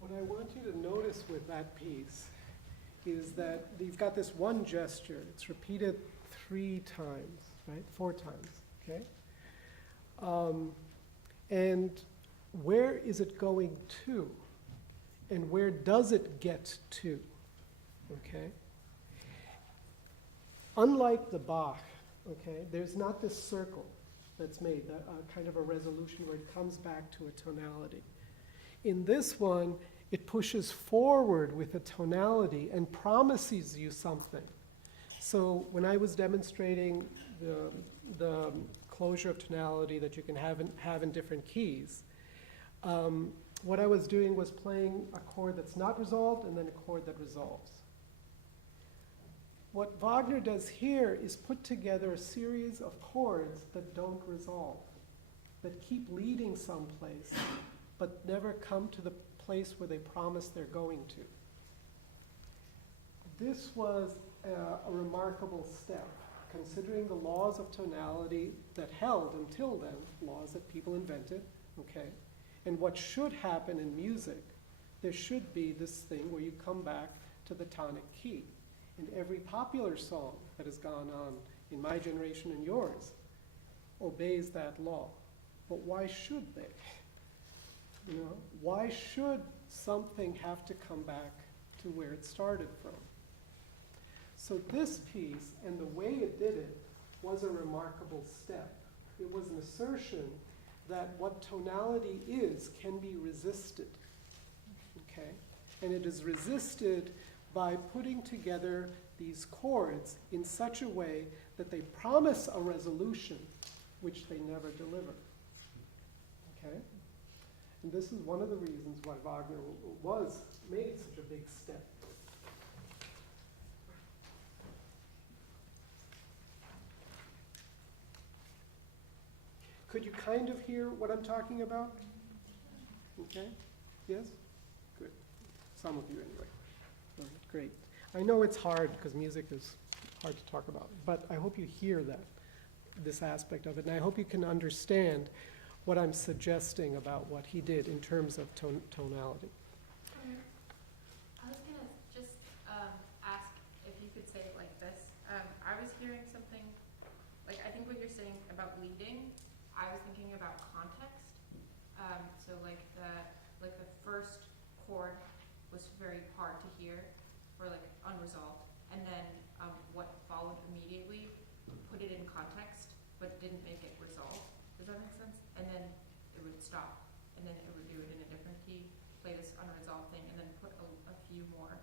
What I want you to notice with that piece is that you've got this one gesture. It's repeated 3 times, right? 4 times, okay? And where is it going to? And where does it get to, okay? Unlike the Bach, okay, there's not this circle that's made, kind of a resolution where it comes back to a tonality. In this one, it pushes forward with a tonality and promises you something. So when I was demonstrating the closure of tonality that you can have in different keys, what I was doing was playing a chord that's not resolved and then a chord that resolves. What Wagner does here is put together a series of chords that don't resolve, that keep leading someplace, but never come to the place where they promise they're going to. This was a remarkable step, considering the laws of tonality that held until then, laws that people invented, okay? And what should happen in music, there should be this thing where you come back to the tonic key. And every popular song that has gone on in my generation and yours obeys that law. But why should they? You know, why should something have to come back to where it started from? So this piece and the way it did it was a remarkable step. It was an assertion that what tonality is can be resisted, okay? And it is resisted by putting together these chords in such a way that they promise a resolution which they never deliver, okay? And this is one of the reasons why Wagner made such a big step. Could you kind of hear what I'm talking about? Okay? Yes? Good. Some of you anyway. All right, great. I know it's hard because music is hard to talk about, but I hope you hear this aspect of it, and I hope you can understand what I'm suggesting about what he did in terms of tonality. I was going to just ask if you could say it like this. I was hearing something, like I think what you're saying about leading, I was thinking about context. So like the first chord was very hard to hear, or like unresolved, and then what followed immediately put it in context, but didn't make it resolve. Does that make sense? And then it would stop, and then it would do it in a different key, play this unresolved thing, and then put a few more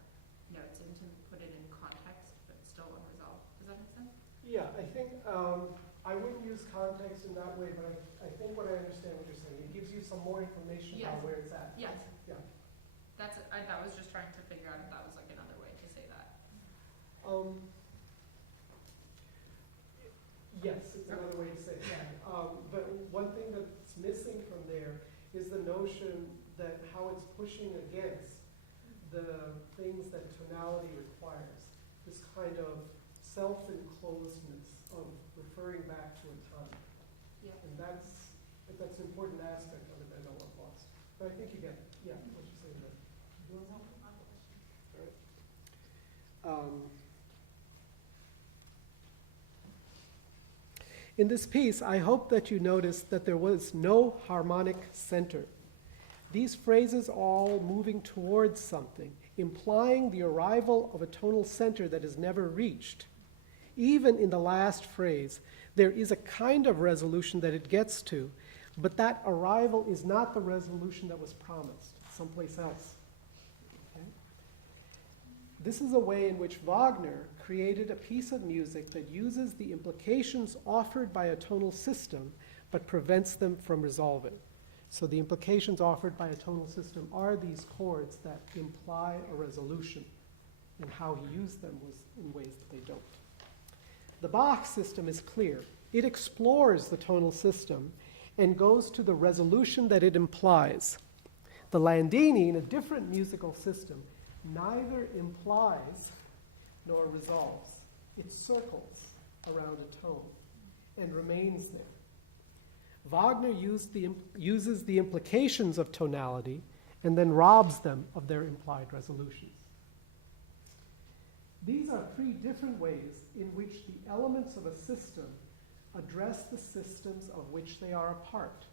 notes in to put it in context, but still unresolved. Does that make sense? Yeah, I think I wouldn't use context in that way, but I think what I understand what you're saying. It gives you some more information about where it's at. Yes. Yeah. That was just trying to figure out if that was like another way to say that. Yes, it's another way to say that. But one thing that's missing from there is the notion that how it's pushing against the things that tonality requires. This kind of self-enclosedness of referring back to a time. Yeah. And that's an important aspect of it that I don't want lost. But I think you get it. Yeah, what you're saying there. You want something? All right. In this piece, I hope that you noticed that there was no harmonic center. These phrases are all moving towards something, implying the arrival of a tonal center that is never reached. Even in the last phrase, there is a kind of resolution that it gets to, but that arrival is not the resolution that was promised, someplace else. Okay? This is a way in which Wagner created a piece of music that uses the implications offered by a tonal system, but prevents them from resolving. So the implications offered by a tonal system are these chords that imply a resolution, and how he used them was in ways that they don't. The Bach system is clear. It explores the tonal system and goes to the resolution that it implies. The Landini, in a different musical system, neither implies nor resolves. It circles around a tone and remains there. Wagner uses the implications of tonality and then robs them of their implied resolutions. These are three different ways in which the elements of a system address the systems of which they are a part.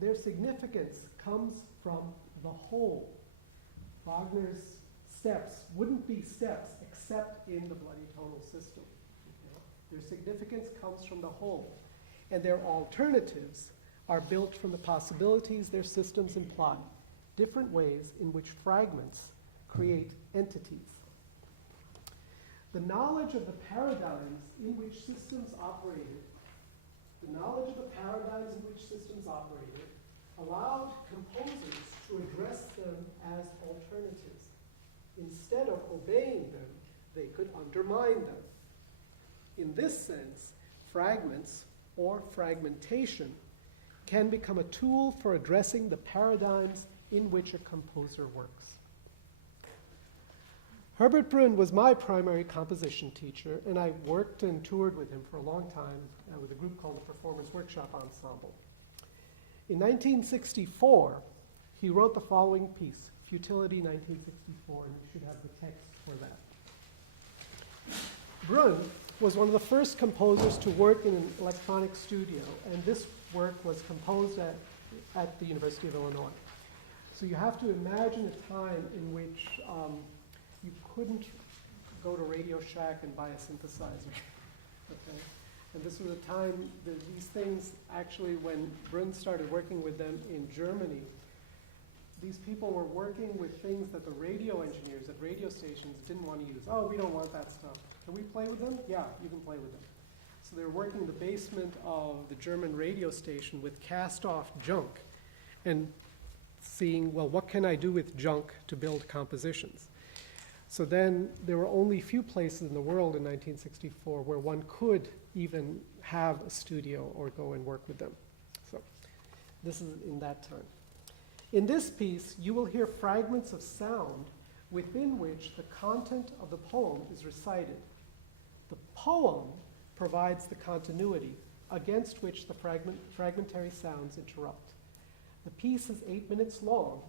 Their significance comes from the whole. Wagner's steps wouldn't be steps except in the bloody tonal system. Their significance comes from the whole, and their alternatives are built from the possibilities their systems imply. different ways in which fragments create entities. The knowledge of the paradigms in which systems operated, allowed composers to address them as alternatives. Instead of obeying them, they could undermine them. In this sense, fragments or fragmentation can become a tool for addressing the paradigms in which a composer works. Herbert Brunn was my primary composition teacher, and I worked and toured with him for a long time with a group called the Performance Workshop Ensemble. In 1964, he wrote the following piece, Futility 1964, and you should have the text for that. Brunn was one of the first composers to work in an electronic studio, and this work was composed at the University of Illinois. So you have to imagine a time in which you couldn't go to Radio Shack and buy a synthesizer. Okay? And this was a time that these things actually, when Brunn started working with them in Germany, these people were working with things that the radio engineers at radio stations didn't want to use. Oh, we don't want that stuff. Can we play with them? Yeah, you can play with them. So they were working in the basement of the German radio station with cast-off junk and seeing, well, what can I do with junk to build compositions? So then there were only a few places in the world in 1964 where one could even have a studio or go and work with them. So this is in that time. In this piece, you will hear fragments of sound within which the content of the poem is recited. The poem provides the continuity against which the fragmentary sounds interrupt. The piece is 8 minutes long,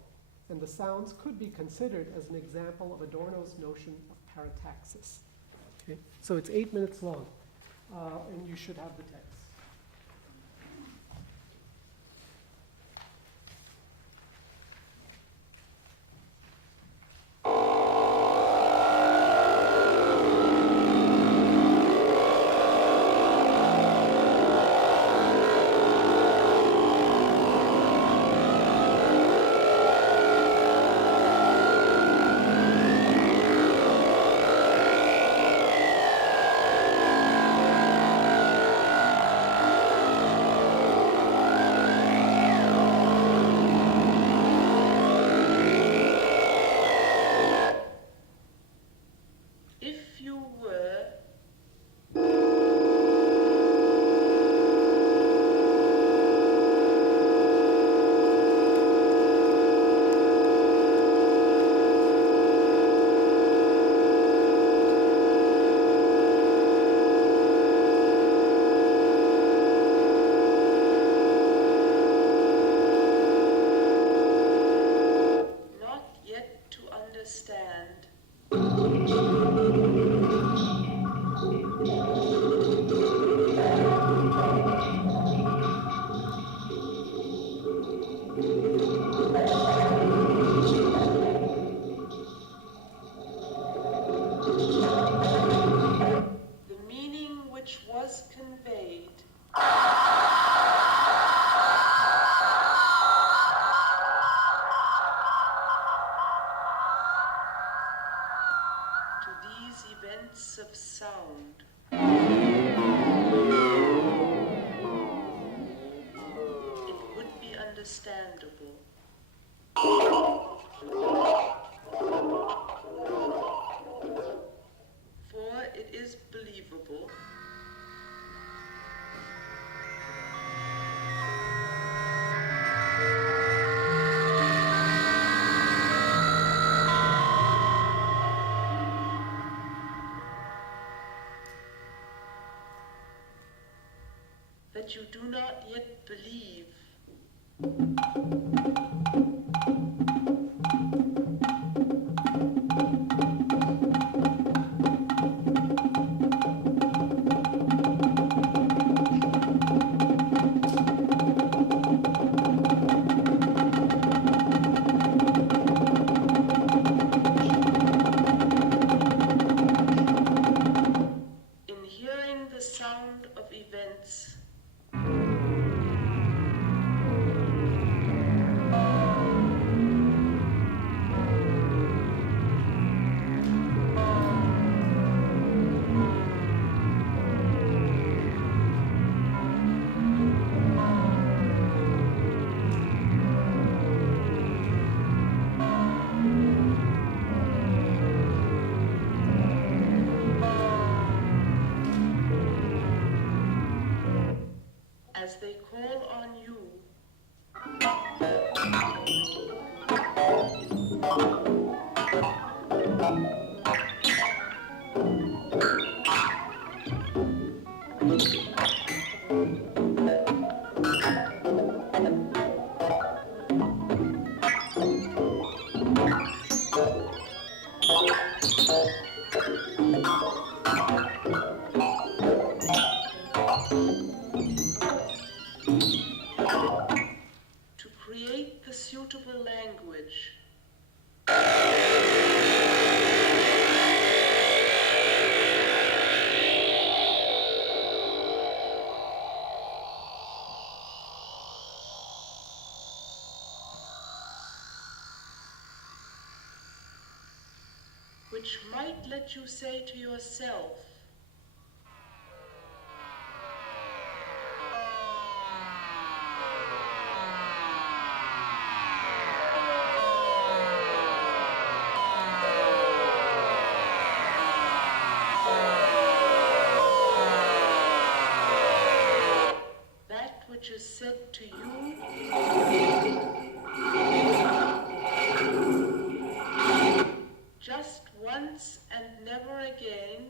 and the sounds could be considered as an example of Adorno's notion of parataxis. Okay? So it's 8 minutes long, and you should have the text. Of sound. It would be understandable. For it is believable. That you do not yet believe. In hearing the sound of events, as they call on you to create the suitable language which might let you say to yourself, that which is said to you just once and never again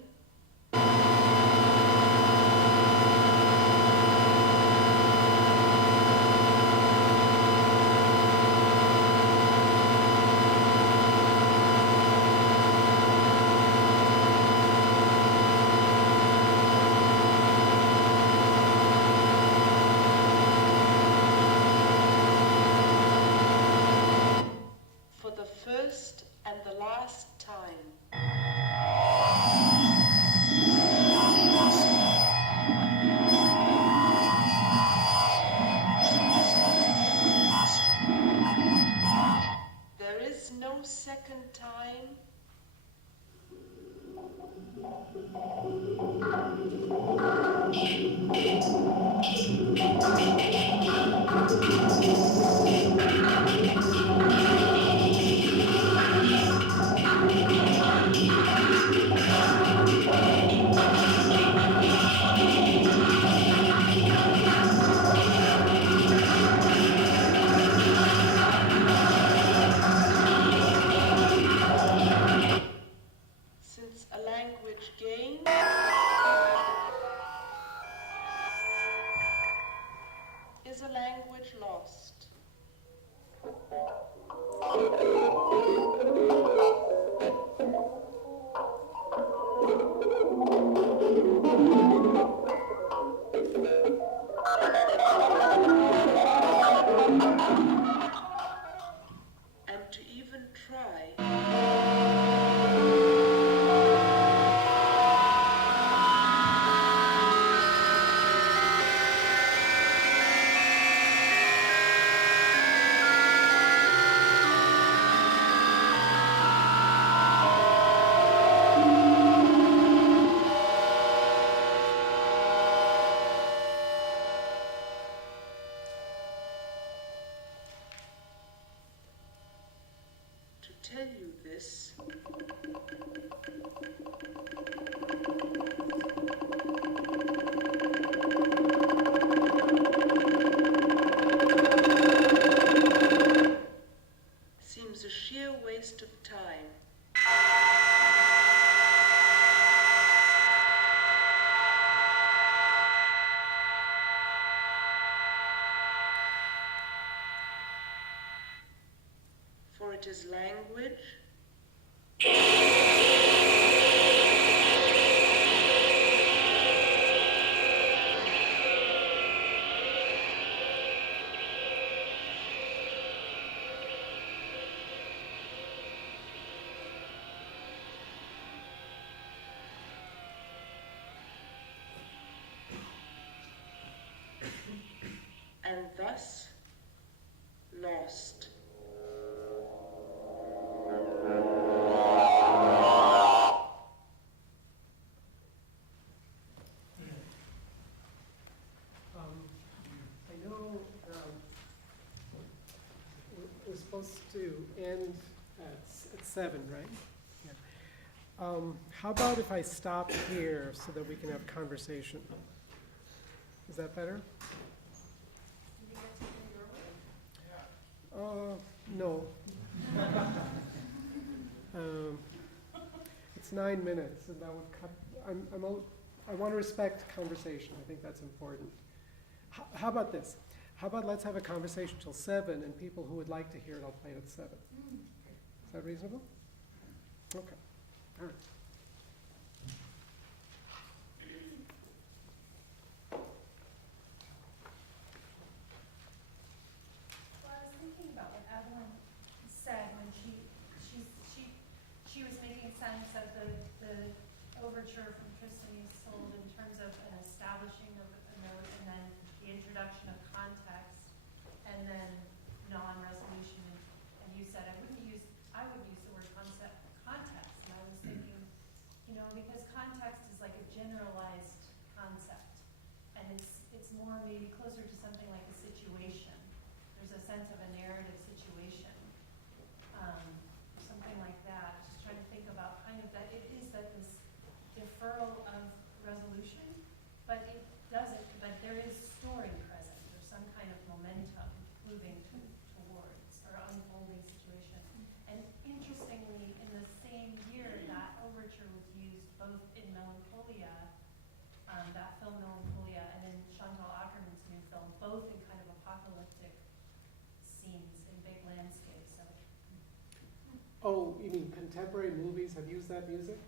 for the first and the last time. There is no second time. Since a language gained is a language lost. And to even try to tell you this seems a sheer waste of time. For it is language and thus lost. I know we're supposed to end at 7, right? Yeah. How about if I stop here so that we can have conversation? Is that better? No. It's 9 minutes, and that would cut. I want to respect conversation. I think that's important. How about this? How about let's have a conversation till 7, and people who would like to hear it, I'll play it at 7. Is that reasonable? Okay. All right. Well, I was thinking about what Evelyn said when she was making sense of the overture from Tristan Isolde in terms of an establishing of a note and then the introduction of context and then non-resolution. And you said I would use the word context. And I was thinking, because context is like a generalized concept, and it's more maybe closer to something like a situation. There's a sense of a narrative situation, something like that. Just trying to think about kind of that it is that this deferral of resolution, but it doesn't. But there is story present. There's some kind of momentum moving towards or unfolding situation. And interestingly, in the same year, that overture was used both in Melancholia, that film Melancholia, and in Chantal Ackerman's new film, both in kind of apocalyptic scenes in big landscapes. So Oh, you mean contemporary movies have used that music?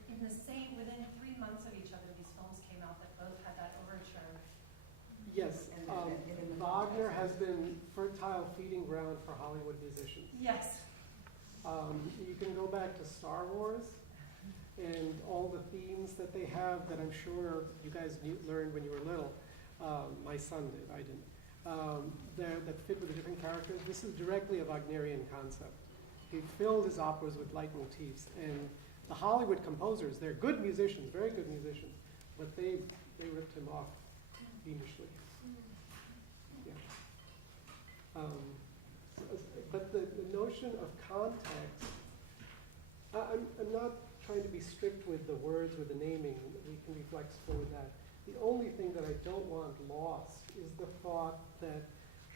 within 3 months of each other, these films came out that both had that overture. Yes. Wagner has been fertile feeding ground for Hollywood musicians. Yes. You can go back to Star Wars and all the themes that they have that I'm sure you guys learned when you were little. My son did, I didn't. That fit with the different characters. This is directly a Wagnerian concept. He filled his operas with leitmotifs. And the Hollywood composers, they're good musicians, very good musicians, but they ripped him off fiendishly. Yeah. But the notion of context, I'm not trying to be strict with the words, with the naming. We can be flexible with that. The only thing that I don't want lost is the thought that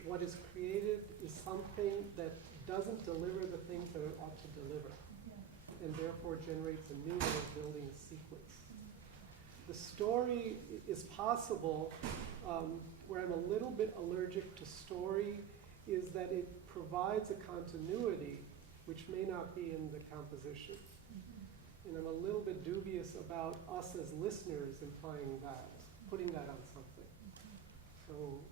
what is created is something that doesn't deliver the things that it ought to deliver, and therefore generates a new way of building a sequence. The story is possible. Where I'm a little bit allergic to story is that it provides a continuity which may not be in the composition. And I'm a little bit dubious about us as listeners implying that, putting that on something. So,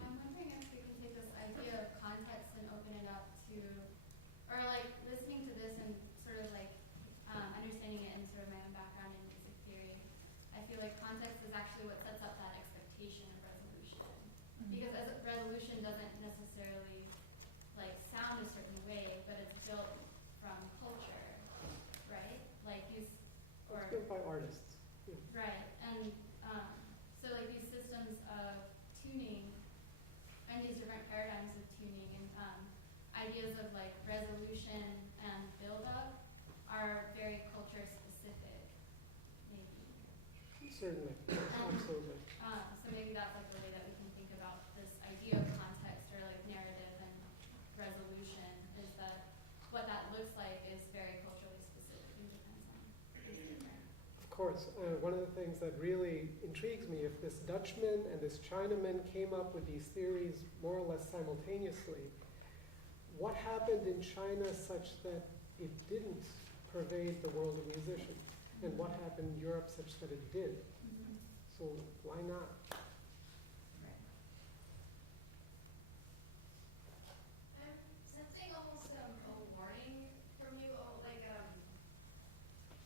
I'm wondering if we can take this idea of context and open it up to, or like listening to this and sort of like understanding it in sort of my own background in music theory. I feel like context is actually what sets up that expectation of resolution. Because as resolution doesn't necessarily like sound a certain way, but it's built from culture, right? Like these, or it's built by artists. Yeah. right, and so like these systems of tuning and these different paradigms of tuning and ideas of like resolution and build-up are very culture specific, maybe. Certainly, absolutely. So maybe that's like the way that we can think about this idea of context or like narrative and resolution is that what that looks like is very culturally specific and depends on who's different. Of course, one of the things that really intrigues me, if this Dutchman and this Chinaman came up with these theories more or less simultaneously, what happened in China such that it didn't pervade the world of musicians? And what happened in Europe such that it did? So why not? I'm sensing almost a warning from you, like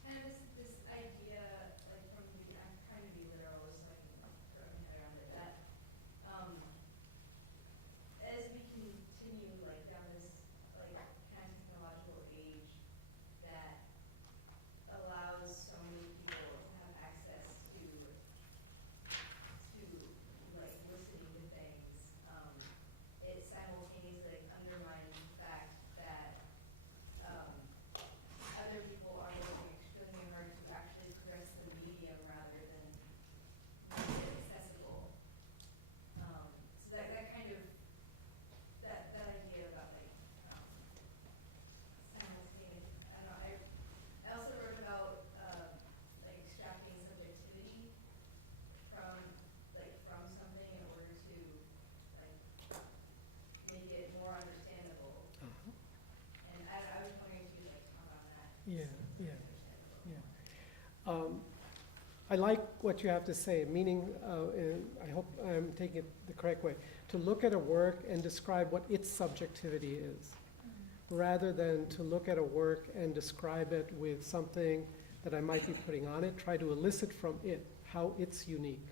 kind of this idea, like from the, I'm trying to be literal so I can throw my head around it, that as we continue like down this like kind of technological age that allows so many people to have access to Yeah, yeah, yeah. I like what you have to say, meaning, and I hope I'm taking it the correct way, to look at a work and describe what its subjectivity is, rather than to look at a work and describe it with something that I might be putting on it, try to elicit from it how it's unique.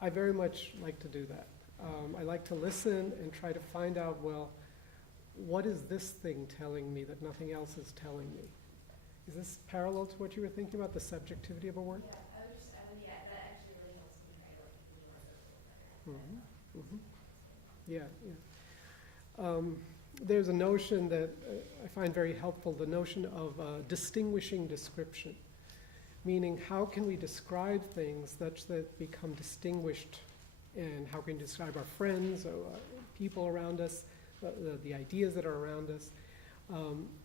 I very much like to do that. I like to listen and try to find out, well, what is this thing telling me that nothing else is telling me? Is this parallel to what you were thinking about, the subjectivity of a work? Yeah, that actually really helps me try to like visualize it a little better. Yeah, yeah. There's a notion that I find very helpful, the notion of distinguishing description, meaning how can we describe things such that become distinguished, and how can we describe our friends or people around us, the ideas that are around us,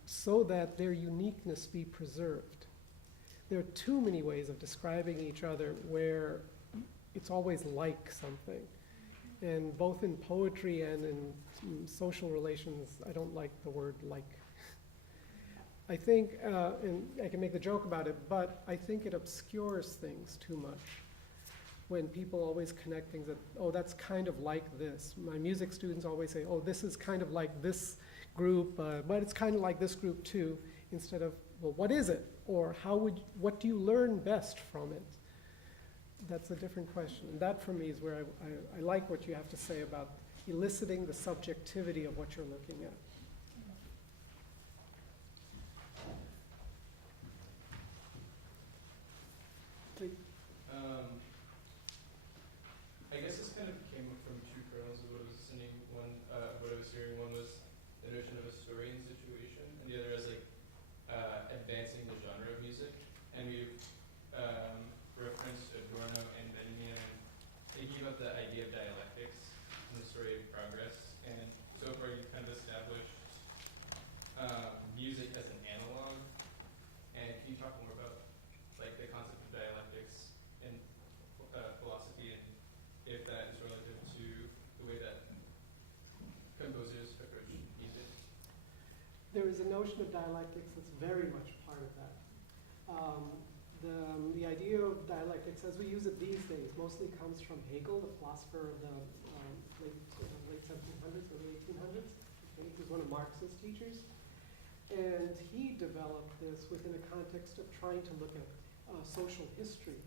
so that their uniqueness be preserved. There are too many ways of describing each other where it's always like something. And both in poetry and in social relations, I don't like the word like. I think, and I can make the joke about it, but I think it obscures things too much. When people always connect things that, oh, that's kind of like this. My music students always say, oh, this is kind of like this group, but it's kind of like this group too, instead of, well, what is it? Or what do you learn best from it? That's a different question. And that for me is where I like what you have to say about eliciting the subjectivity of what you're looking at. I guess this kind of came from two kernels of what I was listening. What I was hearing. One was the notion of a story and situation, and the other is like advancing the genre of music. And we've referenced Adorno and Benjamin, and thinking about the idea of dialectics and the story of progress. And so far, you've kind of established music as an analog. And can you talk more about like the concept of dialectics in philosophy, and if that is relative to the way that composers approach music? There is a notion of dialectics that's very much part of that. The idea of dialectics, as we use it these days, mostly comes from Hegel, the philosopher of the late 1700s, early 1800s. Okay? He was one of Marx's teachers. And he developed this within a context of trying to look at social history.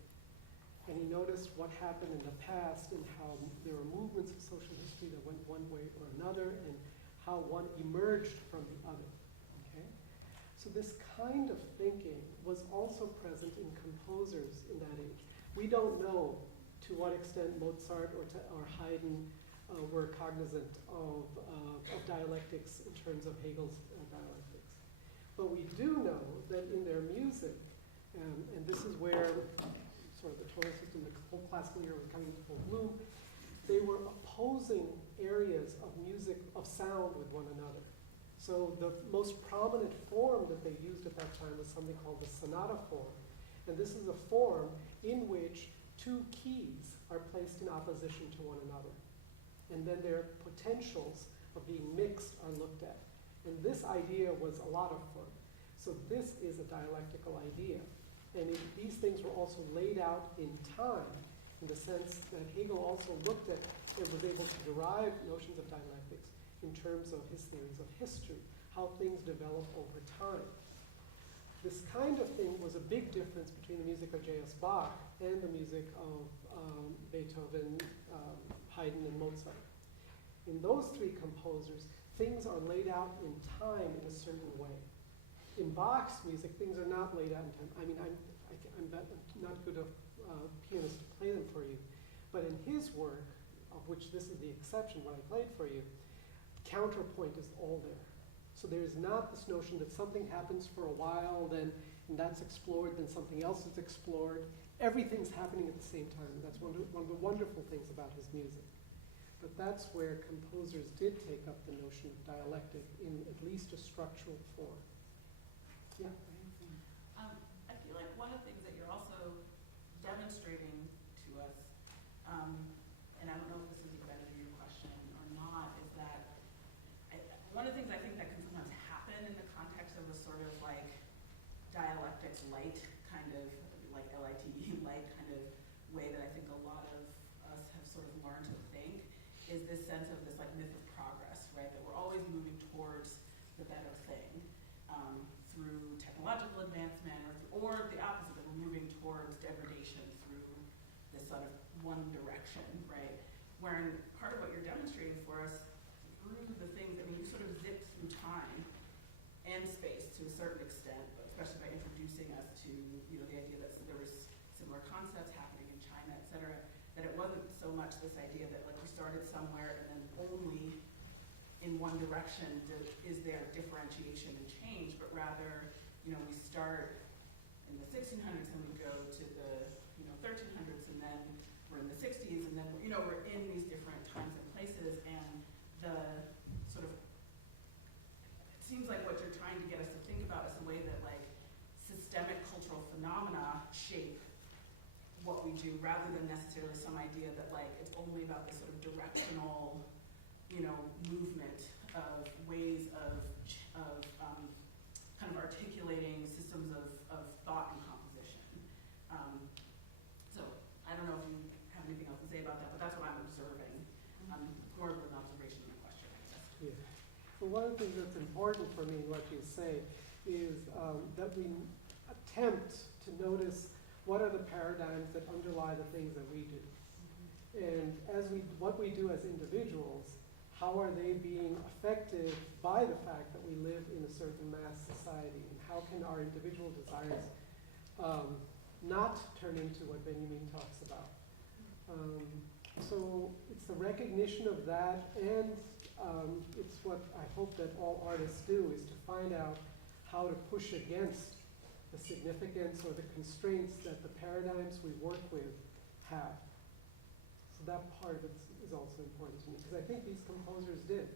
And he noticed what happened in the past and how there were movements of social history that went one way or another, and how one emerged from the other. Okay? So this kind of thinking was also present in composers in that age. We don't know to what extent Mozart or Haydn were cognizant of dialectics in terms of Hegel's dialectics. But we do know that in their music, and this is where sort of the tonal system, the whole classical era was coming into full bloom, they were opposing areas of music, of sound with one another. So the most prominent form that they used at that time was something called the sonata form. And this is a form in which two keys are placed in opposition to one another. And then their potentials of being mixed are looked at. And this idea was a lot of fun. So this is a dialectical idea. And these things were also laid out in time, in the sense that Hegel also looked at and was able to derive notions of dialectics in terms of his theories of history, how things develop over time. This kind of thing was a big difference between the music of J.S. Bach and the music of Beethoven, Haydn, and Mozart. In those three composers, things are laid out in time in a certain way. In Bach's music, things are not laid out in time. I mean, I'm not good a pianist to play them for you, but in his work, of which this is the exception, what I played for you, counterpoint is all there. So there is not this notion that something happens for a while, then and that's explored, then something else is explored. Everything's happening at the same time. That's one of the wonderful things about his music. But that's where composers did take up the notion of dialectic in at least a structural form. Yeah. I feel like one of the things that you're also demonstrating to us, and I don't know if this is embedded in your question or not, is that one of the things I think that can sometimes happen in the context of a sort of like dialectic light kind of, like LITE light kind of way that I think a lot of us have sort of learned to think, is this sense of this like myth of progress, right? That we're always moving towards the better thing through technological advancement, or the opposite, that we're moving towards degradation through this sort of one direction, right? Wherein part of what you're demonstrating for us through the things, I mean, you sort of zip through time and space to a certain extent, but especially by introducing us to, you know, the idea that there was similar concepts happening in China, et cetera, that it wasn't so much this idea that like we started somewhere and then only in one direction is there differentiation and change, but rather, you know, we start in the 1600s and we go to the, you know, 1300s, and then we're in the 60s, and then, you know, we're in these different times and places, and the sort of, it seems like what you're trying to get us to think about is a way that like systemic cultural phenomena shape what we do, rather than necessarily some idea that like it's only about this sort of directional, you know, movement of ways of kind of articulating systems of thought and composition. So I don't know if you have anything else to say about that, but that's what I'm observing. More of an observation than a question, I guess. Yeah. Well, one of the things that's important for me in what you say is that we attempt to notice what are the paradigms that underlie the things that we do. And what we do as individuals, how are they being affected by the fact that we live in a certain mass society? And how can our individual desires not turn into what Benjamin talks about? So it's the recognition of that, and it's what I hope that all artists do, is to find out how to push against the significance or the constraints that the paradigms we work with have. So that part of it is also important to me, because I think these composers did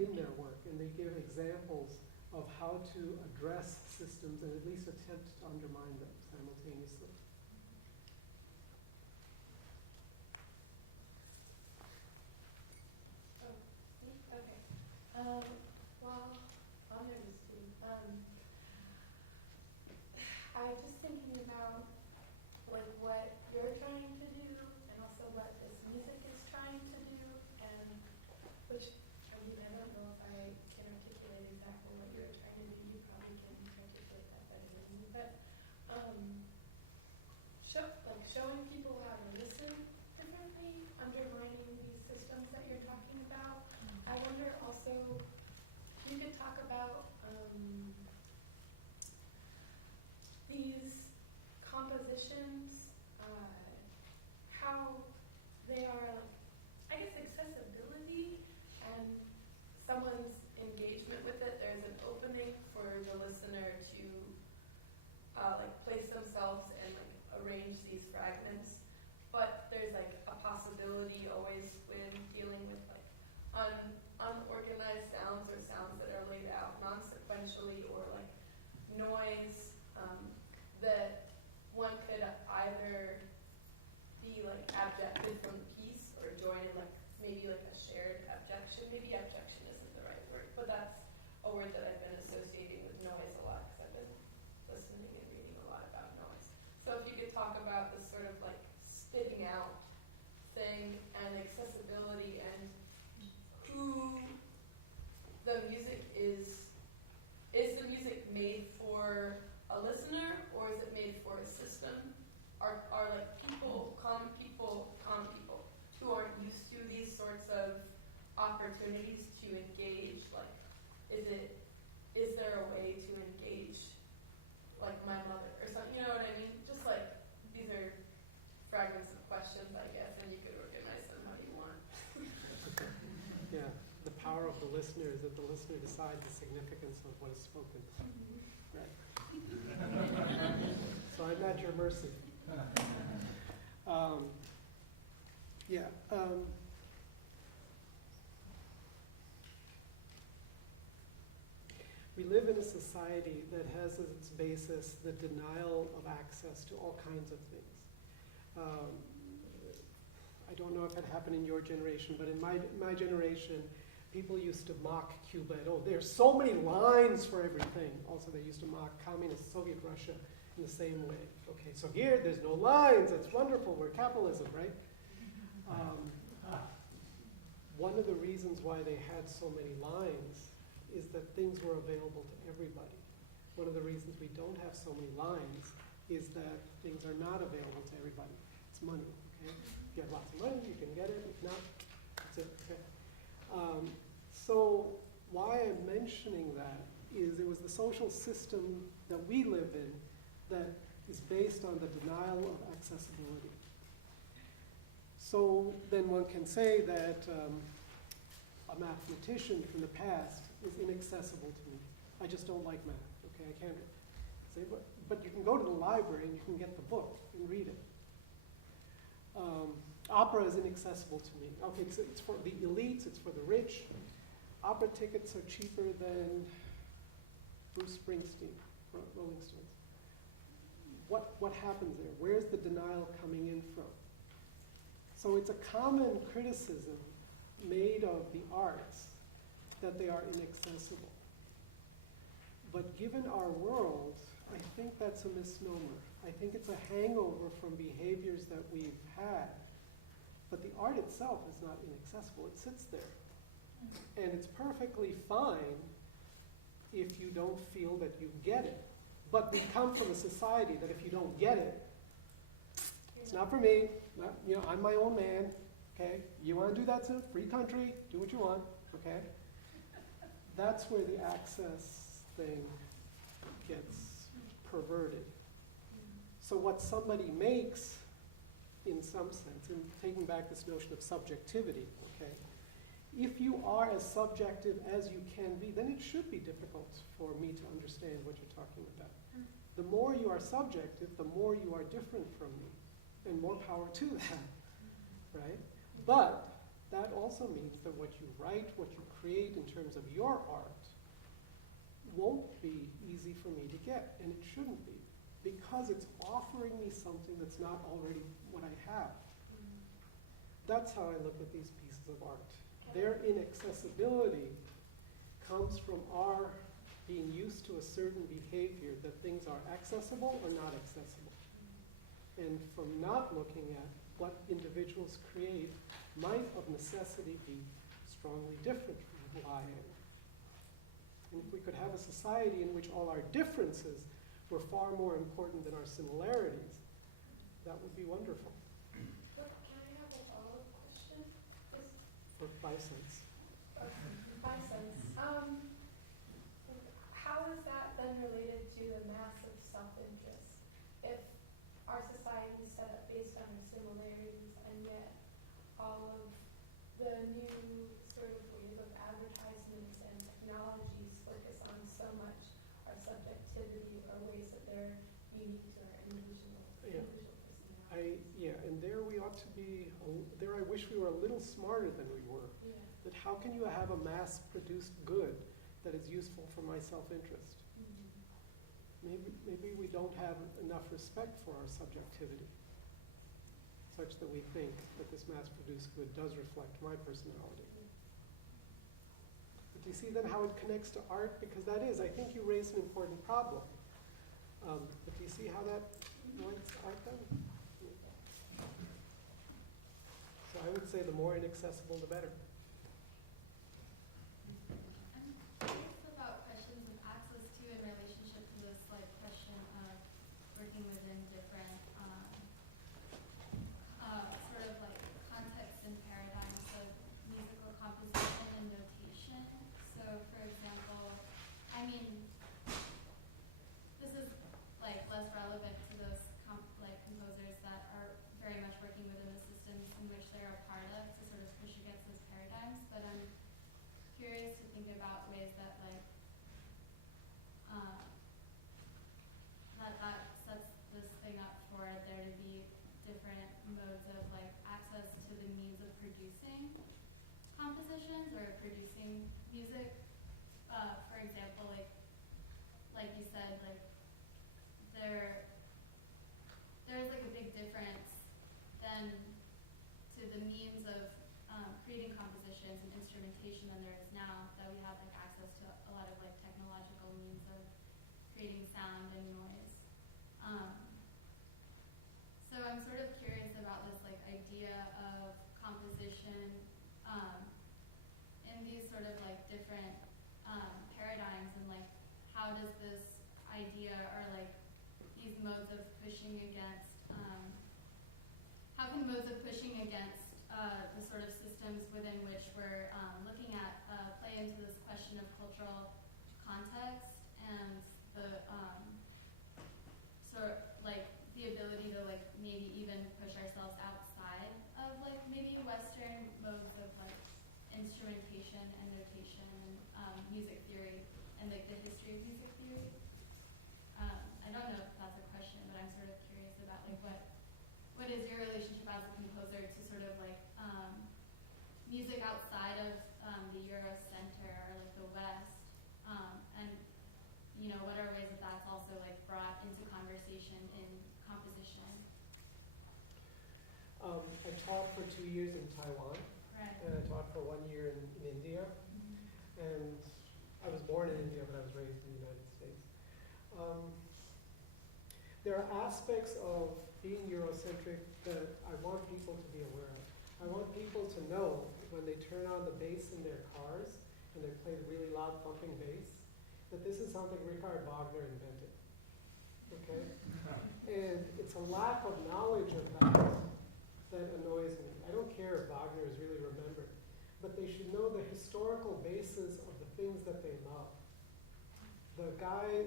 in their work, and they give examples of how to address systems and at least attempt to undermine them simultaneously. Okay. Well, on there is two. I was just thinking about like what you're trying to do, and also what this music is trying to do, and which, I mean, I don't know if I can articulate exactly what you're trying to do. You probably can articulate that better than me, but showing people how to listen differently, undermining these systems that you're talking about. I wonder also if you could talk about these compositions, how they are, I guess, accessibility and someone's engagement with it. There's an opening for the listener to like place themselves and like arrange these fragments, but there's like a possibility always when dealing with like unorganized sounds or sounds that are laid out non-sequentially, or like noise, that one could either be like abjected from the piece or join like maybe like a shared abjection. Maybe abjection isn't the right word, but that's a word that I've been associating with noise a lot because I've been listening and reading a lot about noise. So if you could talk about this sort of like spitting out thing and accessibility, and who the music is the music made for a listener, or is it made for a system? Are like common people who aren't used to these sorts of opportunities to engage, like is there a way to engage like my mother or something, you know what I mean? Just like these are fragments of questions, I guess, and you could organize them how you want. Yeah, the power of the listener is that the listener decides the significance of what is spoken. Right. So I'm at your mercy. We live in a society that has as its basis the denial of access to all kinds of things. I don't know if it happened in your generation, but in my generation, People used to mock Cuba, and oh, there's so many lines for everything. Also, they used to mock communist Soviet Russia in the same way. Okay, so here, there's no lines. That's wonderful. We're capitalism, right? One of the reasons why they had so many lines is that things were available to everybody. One of the reasons we don't have so many lines is that things are not available to everybody. It's money, okay? If you have lots of money, you can get it. If not, that's it, okay? So why I'm mentioning that is it was the social system that we live in that is based on the denial of accessibility. So then one can say that a mathematician from the past is inaccessible to me. I just don't like math, okay? I can't say, but you can go to the library and you can get the book and read it. Opera is inaccessible to me. Okay, so it's for the elites, it's for the rich. Opera tickets are cheaper than Bruce Springsteen, Rolling Stones. What happens there? Where's the denial coming in from? So it's a common criticism made of the arts that they are inaccessible. But given our world, I think that's a misnomer. I think it's a hangover from behaviors that we've had. But the art itself is not inaccessible. It sits there. And it's perfectly fine if you don't feel that you get it. But we come from a society that if you don't get it, it's not for me. Not, I'm my own man. Okay? You want to do that? It's a free country. Do what you want. Okay? That's where the access thing gets perverted. So what somebody makes, in some sense, and taking back this notion of subjectivity, okay, if you are as subjective as you can be, then it should be difficult for me to understand what you're talking about. The more you are subjective, the more you are different from me, and more power to that, right? But that also means that what you write, what you create in terms of your art, won't be easy for me to get, and it shouldn't be, because it's offering me something that's not already what I have. That's how I look at these pieces of art. Their inaccessibility comes from our being used to a certain behavior that things are accessible or not accessible. And from not looking at what individuals create might of necessity be strongly different from who I am. And if we could have a society in which all our differences were far more important than our similarities, that would be wonderful. Can I have a follow-up question? For 5 cents. 5 cents. How is that then related to the massive self-interest? If our society is set up based on our similarities, and yet all of the new sort of wave of advertisements and technologies focus on so much our subjectivity or ways that they're unique to our individual personality. And there we ought to be, there I wish we were a little smarter than we were. Yeah. That how can you have a mass-produced good that is useful for my self-interest? Maybe we don't have enough respect for our subjectivity, such that we think that this mass-produced good does reflect my personality. But do you see then how it connects to art? Because that is, I think you raised an important problem. But do you see how that links to art then? So I would say the more inaccessible, the better. I'm curious about questions of access too in relationship to this question of working within different sort of contexts and paradigms of musical composition and notation. So for example, I mean, this is less relevant to those composers that are very much working within the systems in which they're a part of to sort of push against those paradigms. But I'm curious to think about ways that that sets this thing up for there to be different modes of access to the means of producing compositions or producing music. For example, like you said, there's a big difference then to the means of creating compositions and instruments instrumentation than there is now, that we have like access to a lot of like technological means of creating sound and noise. So I'm sort of curious about this like idea of composition in these sort of like different paradigms, and like how does this idea or like these modes of pushing against how can modes of pushing against the sort of systems within which we're looking at play into this question of cultural context and the sort of like the ability to like maybe even push ourselves outside of like maybe Western modes of like instrumentation and notation and music theory and like the history of music theory. I don't know if that's a question, but I'm sort of curious about like what is your relationship as a composer to sort of like music outside of the Eurocenter or like the West, and you know, what are ways that that's also like brought into conversation in composition? I taught for 2 years in Taiwan, Right. and I taught for 1 year in India, and I was born in India, but I was raised in the United States. There are aspects of being Eurocentric that I want people to be aware of. I want people to know when they turn on the bass in their cars and they play the really loud thumping bass, that this is something Richard Wagner invented. Okay? And it's a lack of knowledge of that annoys me. I don't care if Wagner is really remembered, but they should know the historical basis of the things that they love. The guy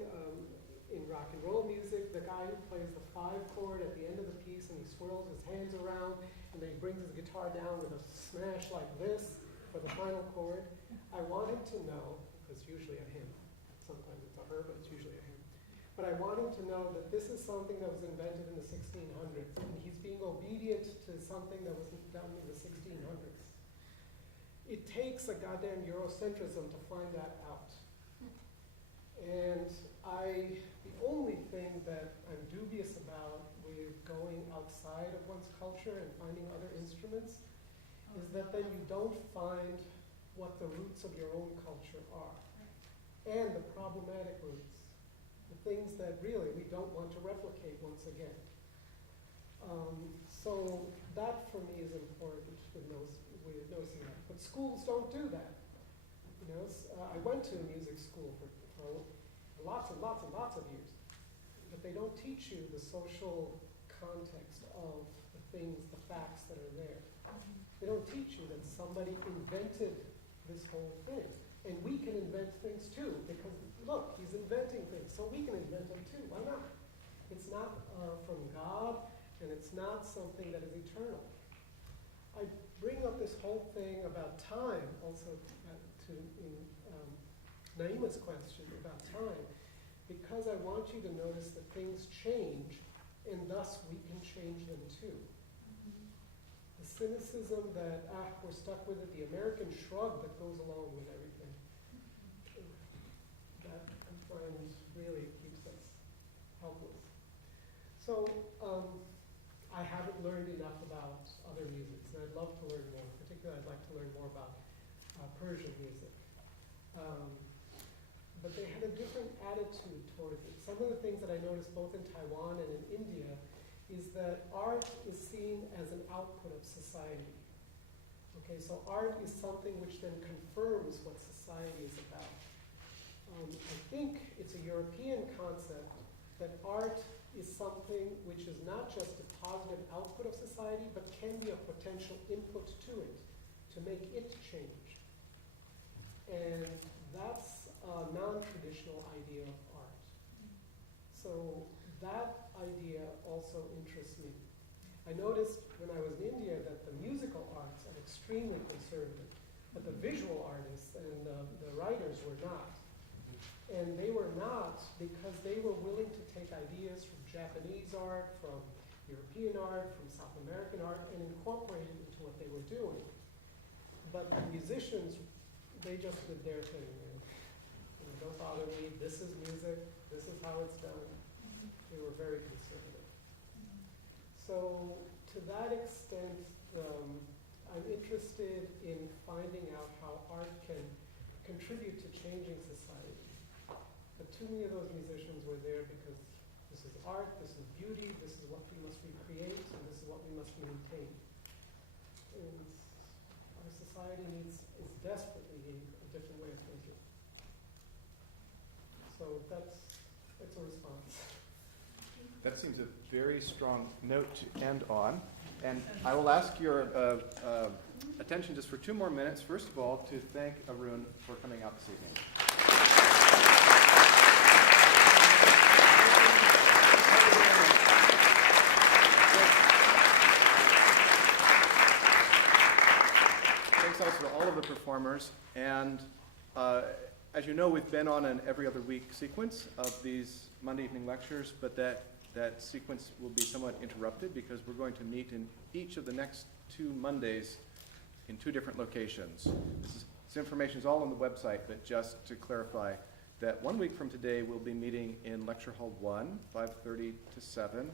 in rock and roll music, the guy who plays the 5 chord at the end of the piece and he swirls his hands around and then he brings his guitar down with a smash like this for the final chord. I want him to know, because usually a him, sometimes it's a her, but it's usually a him. But I want him to know that this is something that was invented in the 1600s, and he's being obedient to something that was done in the 1600s. It takes a goddamn Eurocentrism to find that out. And the only thing that I'm dubious about with going outside of one's culture and finding other instruments is that then you don't find what the roots of your own culture are, and the problematic roots, the things that really we don't want to replicate once again. So that for me is important with noticing that. But schools don't do that. You know, I went to music school for lots and lots and lots of years, but they don't teach you the social context of the things, the facts that are there. They don't teach you that somebody invented this whole thing. And we can invent things too, because look, he's inventing things, so we can invent them too. Why not? It's not from God, and it's not something that is eternal. I bring up this whole thing about time also in Naima's question about time, because I want you to notice that things change, and thus we can change them too. The cynicism that, we're stuck with it, the American shrug that goes along with everything, that I find really keeps us helpless. So I haven't learned enough about other musics, and I'd love to learn more. Particularly, I'd like to learn more about Persian music. But they had a different attitude towards it. Some of the things that I noticed both in Taiwan and in India is that art is seen as an output of society. Okay, so art is something which then confirms what society is about. I think it's a European concept that art is something which is not just a positive output of society, but can be a potential input to it, to make it change. And that's a non-traditional idea of art. So that idea also interests me. I noticed when I was in India that the musical arts are extremely conservative, but the visual artists and the writers were not. And they were not because they were willing to take ideas from Japanese art, from European art, from South American art, and incorporate it into what they were doing. But the musicians, they just did their thing. Don't bother me, this is music, this is how it's done. They were very conservative. So to that extent, I'm interested in finding out how art can contribute to changing society. But too many of those musicians were there because this is art, this is beauty, this is what we must recreate, and this is what we must maintain. And our society is desperately needing a different way of thinking. So that's a response. That seems a very strong note to end on. And I will ask your attention just for 2 more minutes. First of all, to thank Arun for coming out this evening. Thanks also to all of the performers. And as you know, we've been on an every other week sequence of these Monday evening lectures, but that sequence will be somewhat interrupted because we're going to meet in each of the next 2 Mondays in 2 different locations. This information is all on the website, but just to clarify that 1 week from today we'll be meeting in Lecture Hall 1, 5:30 to 7,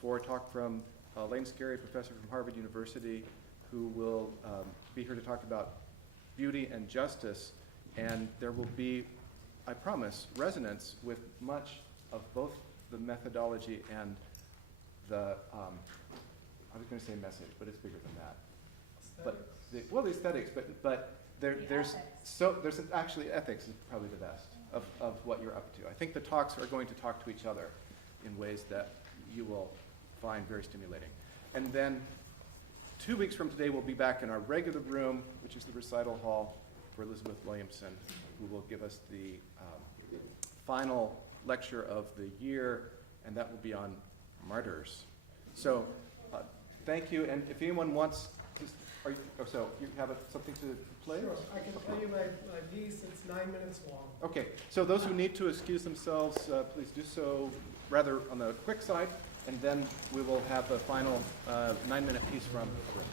for a talk from Lane Scarry, professor from Harvard University, who will be here to talk about beauty and justice. And there will be, I promise, resonance with much of both the methodology and the, I was going to say message, but it's bigger than that. But the aesthetics, but there's actually ethics is probably the best of what you're up to. I think the talks are going to talk to each other in ways that you will find very stimulating. And then 2 weeks from today, we'll be back in our regular room, which is the recital hall, for Elizabeth Williamson, who will give us the final lecture of the year, and that will be on martyrs. So thank you, and if anyone wants to, you have something to play? Sure, I can tell you my piece, it's 9 minutes long. Okay, so those who need to excuse themselves, please do so rather on the quick side, and then we will have a final 9-minute piece from Arun.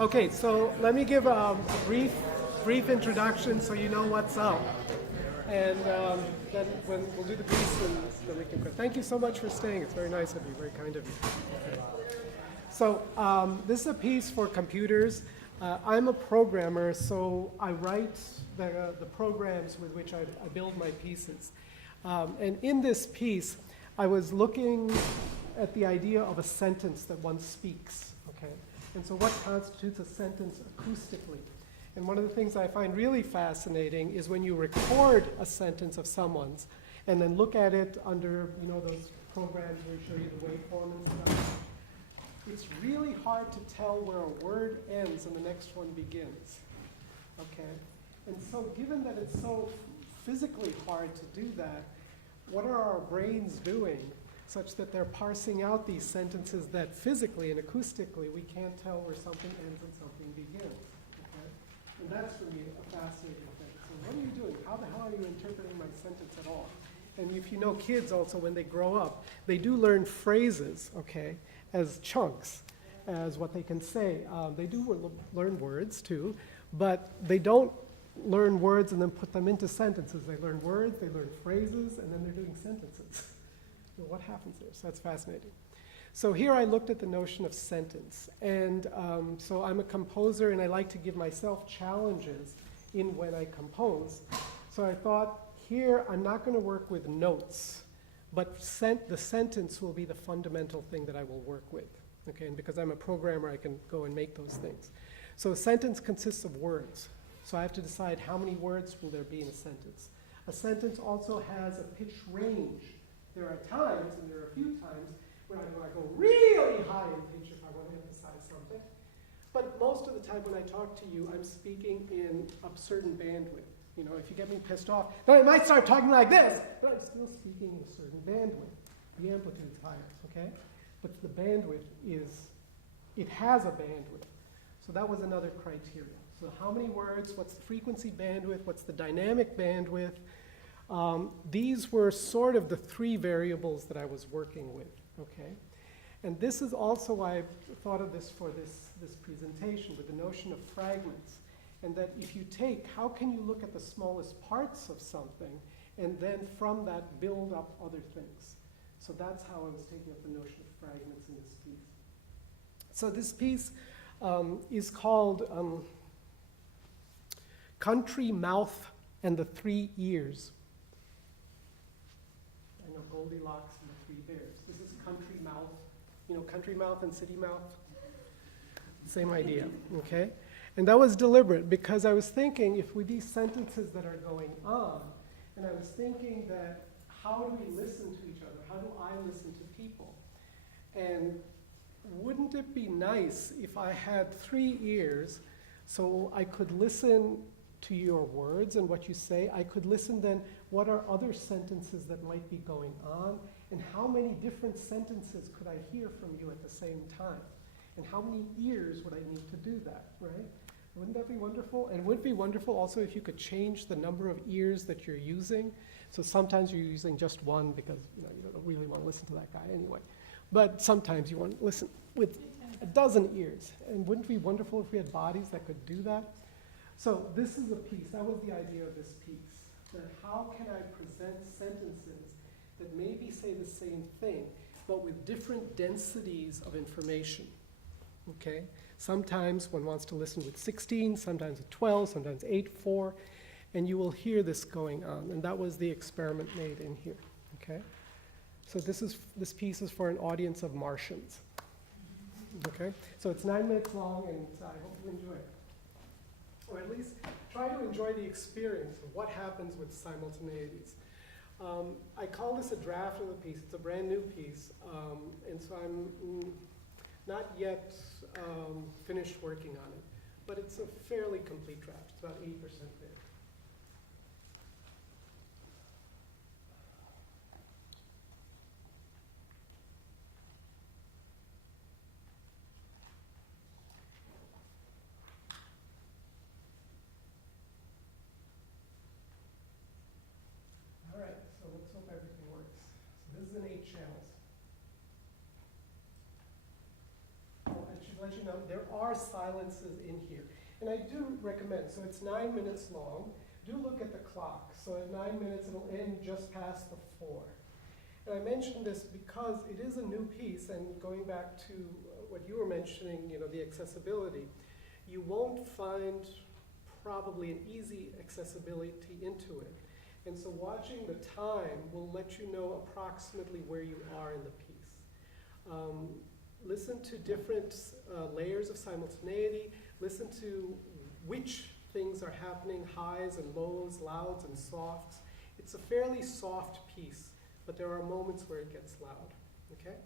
Okay, so let me give a brief introduction so you know what's up. And then when we'll do the piece and then we can quit. Thank you so much for staying. It's very nice of you, very kind of you. Okay. So this is a piece for computers. I'm a programmer, so I write the programs with which I build my pieces. And in this piece, I was looking at the idea of a sentence that one speaks, okay? And so what constitutes a sentence acoustically? And one of the things I find really fascinating is when you record a sentence of someone's and then look at it under, those programs where they show you the waveform and stuff. It's really hard to tell where a word ends and the next one begins, okay? And so given that it's so physically hard to do that, what are our brains doing such that they're parsing out these sentences that physically and acoustically we can't tell where something ends and something begins, okay? And that's for me a fascinating thing. So what are you doing? How the hell are you interpreting my sentence at all? And if you know kids also, when they grow up, they do learn phrases, okay, as chunks, as what they can say. They do learn words too, but they don't learn words and then put them into sentences. They learn words, they learn phrases, and then they're doing sentences. So what happens there? So that's fascinating. So here I looked at the notion of sentence. And so I'm a composer, and I like to give myself challenges in when I compose. So I thought, here I'm not going to work with notes, but the sentence will be the fundamental thing that I will work with. Okay, and because I'm a programmer, I can go and make those things. So a sentence consists of words. So I have to decide how many words will there be in a sentence. A sentence also has a pitch range. There are times, and there are a few times, when I want to go really high in pitch if I want to emphasize something. But most of the time when I talk to you, I'm speaking in a certain bandwidth. You know, if you get me pissed off, then I might start talking like this, but I'm still speaking in a certain bandwidth. The amplitude is higher, okay? But the bandwidth it has a bandwidth. So that was another criteria. So how many words, what's the frequency bandwidth, what's the dynamic bandwidth? These were sort of the three variables that I was working with, okay? And this is also why I thought of this for this presentation, with the notion of fragments. And that if you take, how can you look at the smallest parts of something, and then from that build up other things? So that's how I was taking up the notion of fragments in this piece. So this piece is called Country Mouth and the Three Ears. I know Goldilocks and the Three Bears. This is Country Mouth. You know, country mouth and city mouth? Same idea, okay? And that was deliberate because I was thinking, if with these sentences that are going on, and I was thinking that how do we listen to each other? How do I listen to people? And wouldn't it be nice if I had 3 ears so I could listen to your words and what you say? I could listen then, what are other sentences that might be going on? And how many different sentences could I hear from you at the same time? And how many ears would I need to do that, right? Wouldn't that be wonderful? And would it be wonderful also if you could change the number of ears that you're using? So sometimes you're using just one because you don't really want to listen to that guy anyway. But sometimes you want to listen with a dozen ears. And wouldn't it be wonderful if we had bodies that could do that? So this is a piece. That was the idea of this piece. That how can I present sentences that maybe say the same thing, but with different densities of information? Okay? Sometimes one wants to listen with 16, sometimes with 12, sometimes 8, 4, and you will hear this going on. And that was the experiment made in here. Okay? So this piece is for an audience of Martians. Okay? So it's 9 minutes long, and I hope you enjoy it. Or at least try to enjoy the experience of what happens with simultaneities. I call this a draft of the piece. It's a brand new piece, and so I'm not yet finished working on it, but it's a fairly complete draft. It's about 80% there. All right, so let's hope everything works. So this is an 8 channels. I should let you know, there are silences in here. And I do recommend, so it's 9 minutes long. Do look at the clock. So at 9 minutes, it'll end just past the 4. And I mentioned this because it is a new piece, and going back to what you were mentioning, the accessibility, you won't find probably an easy accessibility into it. And so watching the time will let you know approximately where you are in the piece. Listen to different layers of simultaneity. Listen to which things are happening, highs and lows, louds and softs. It's a fairly soft piece, but there are moments where it gets loud, okay?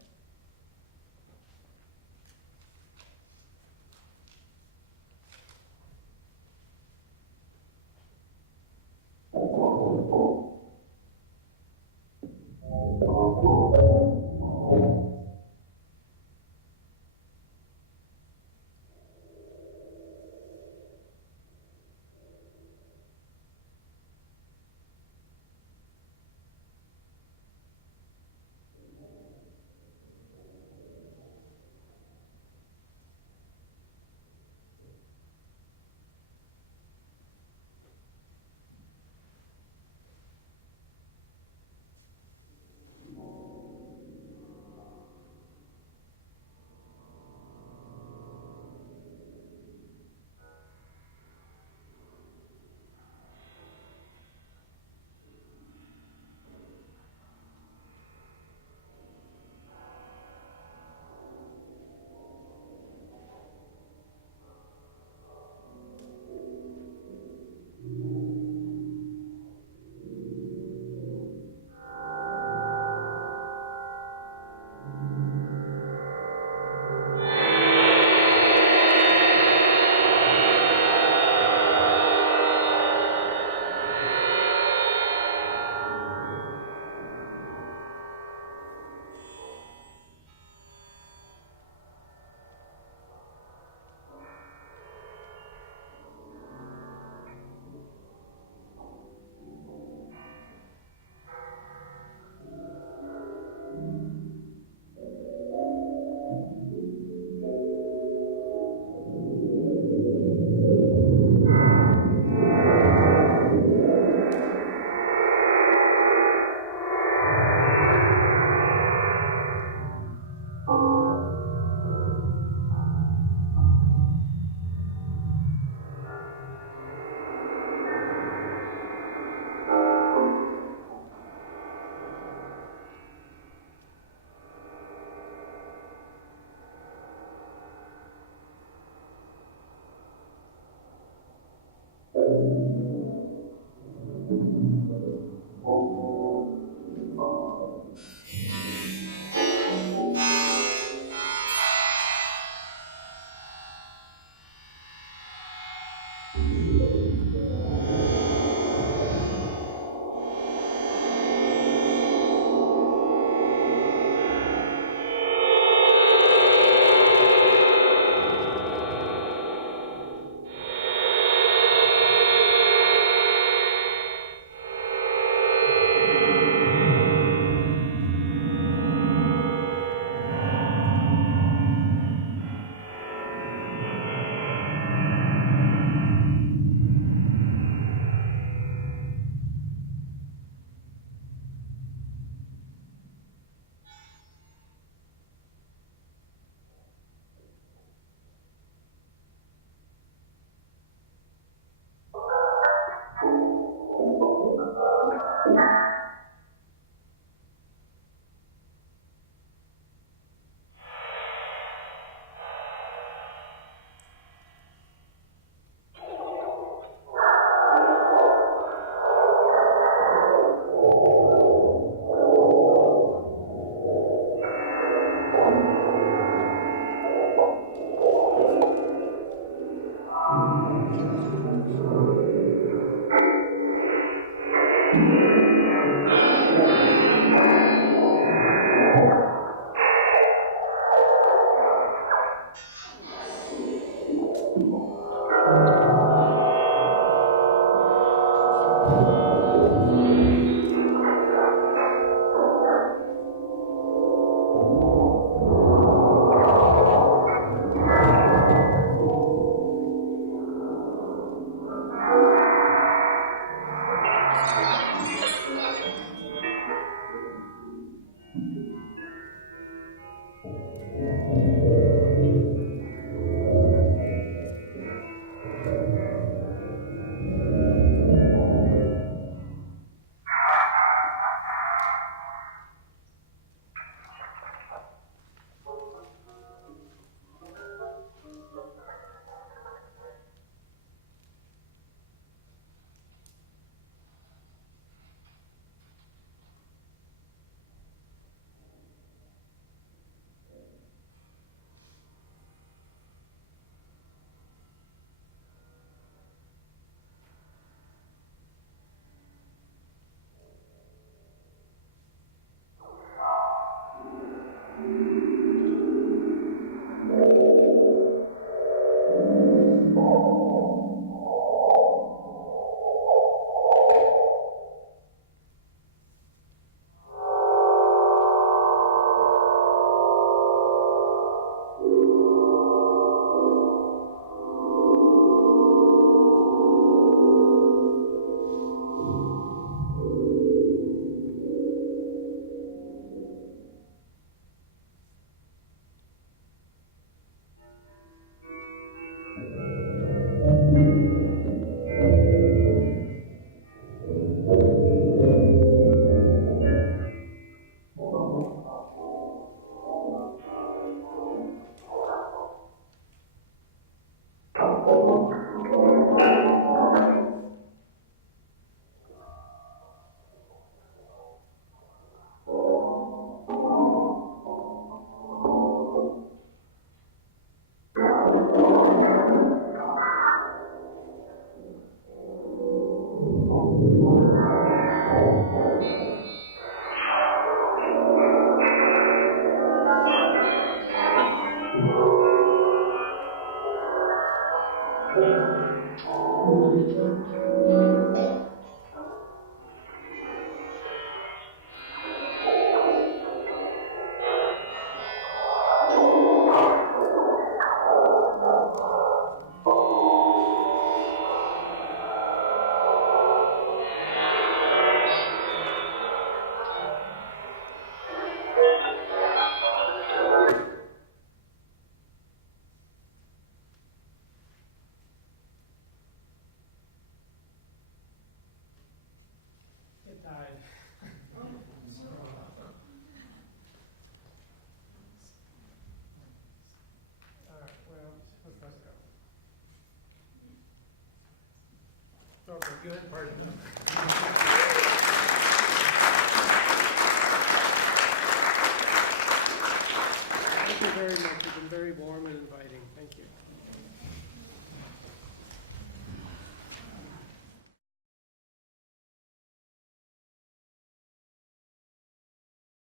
It died. All right, well, let's let it go. Okay, go ahead and pardon me. Thank you very much. You've been very warm and inviting. Thank you.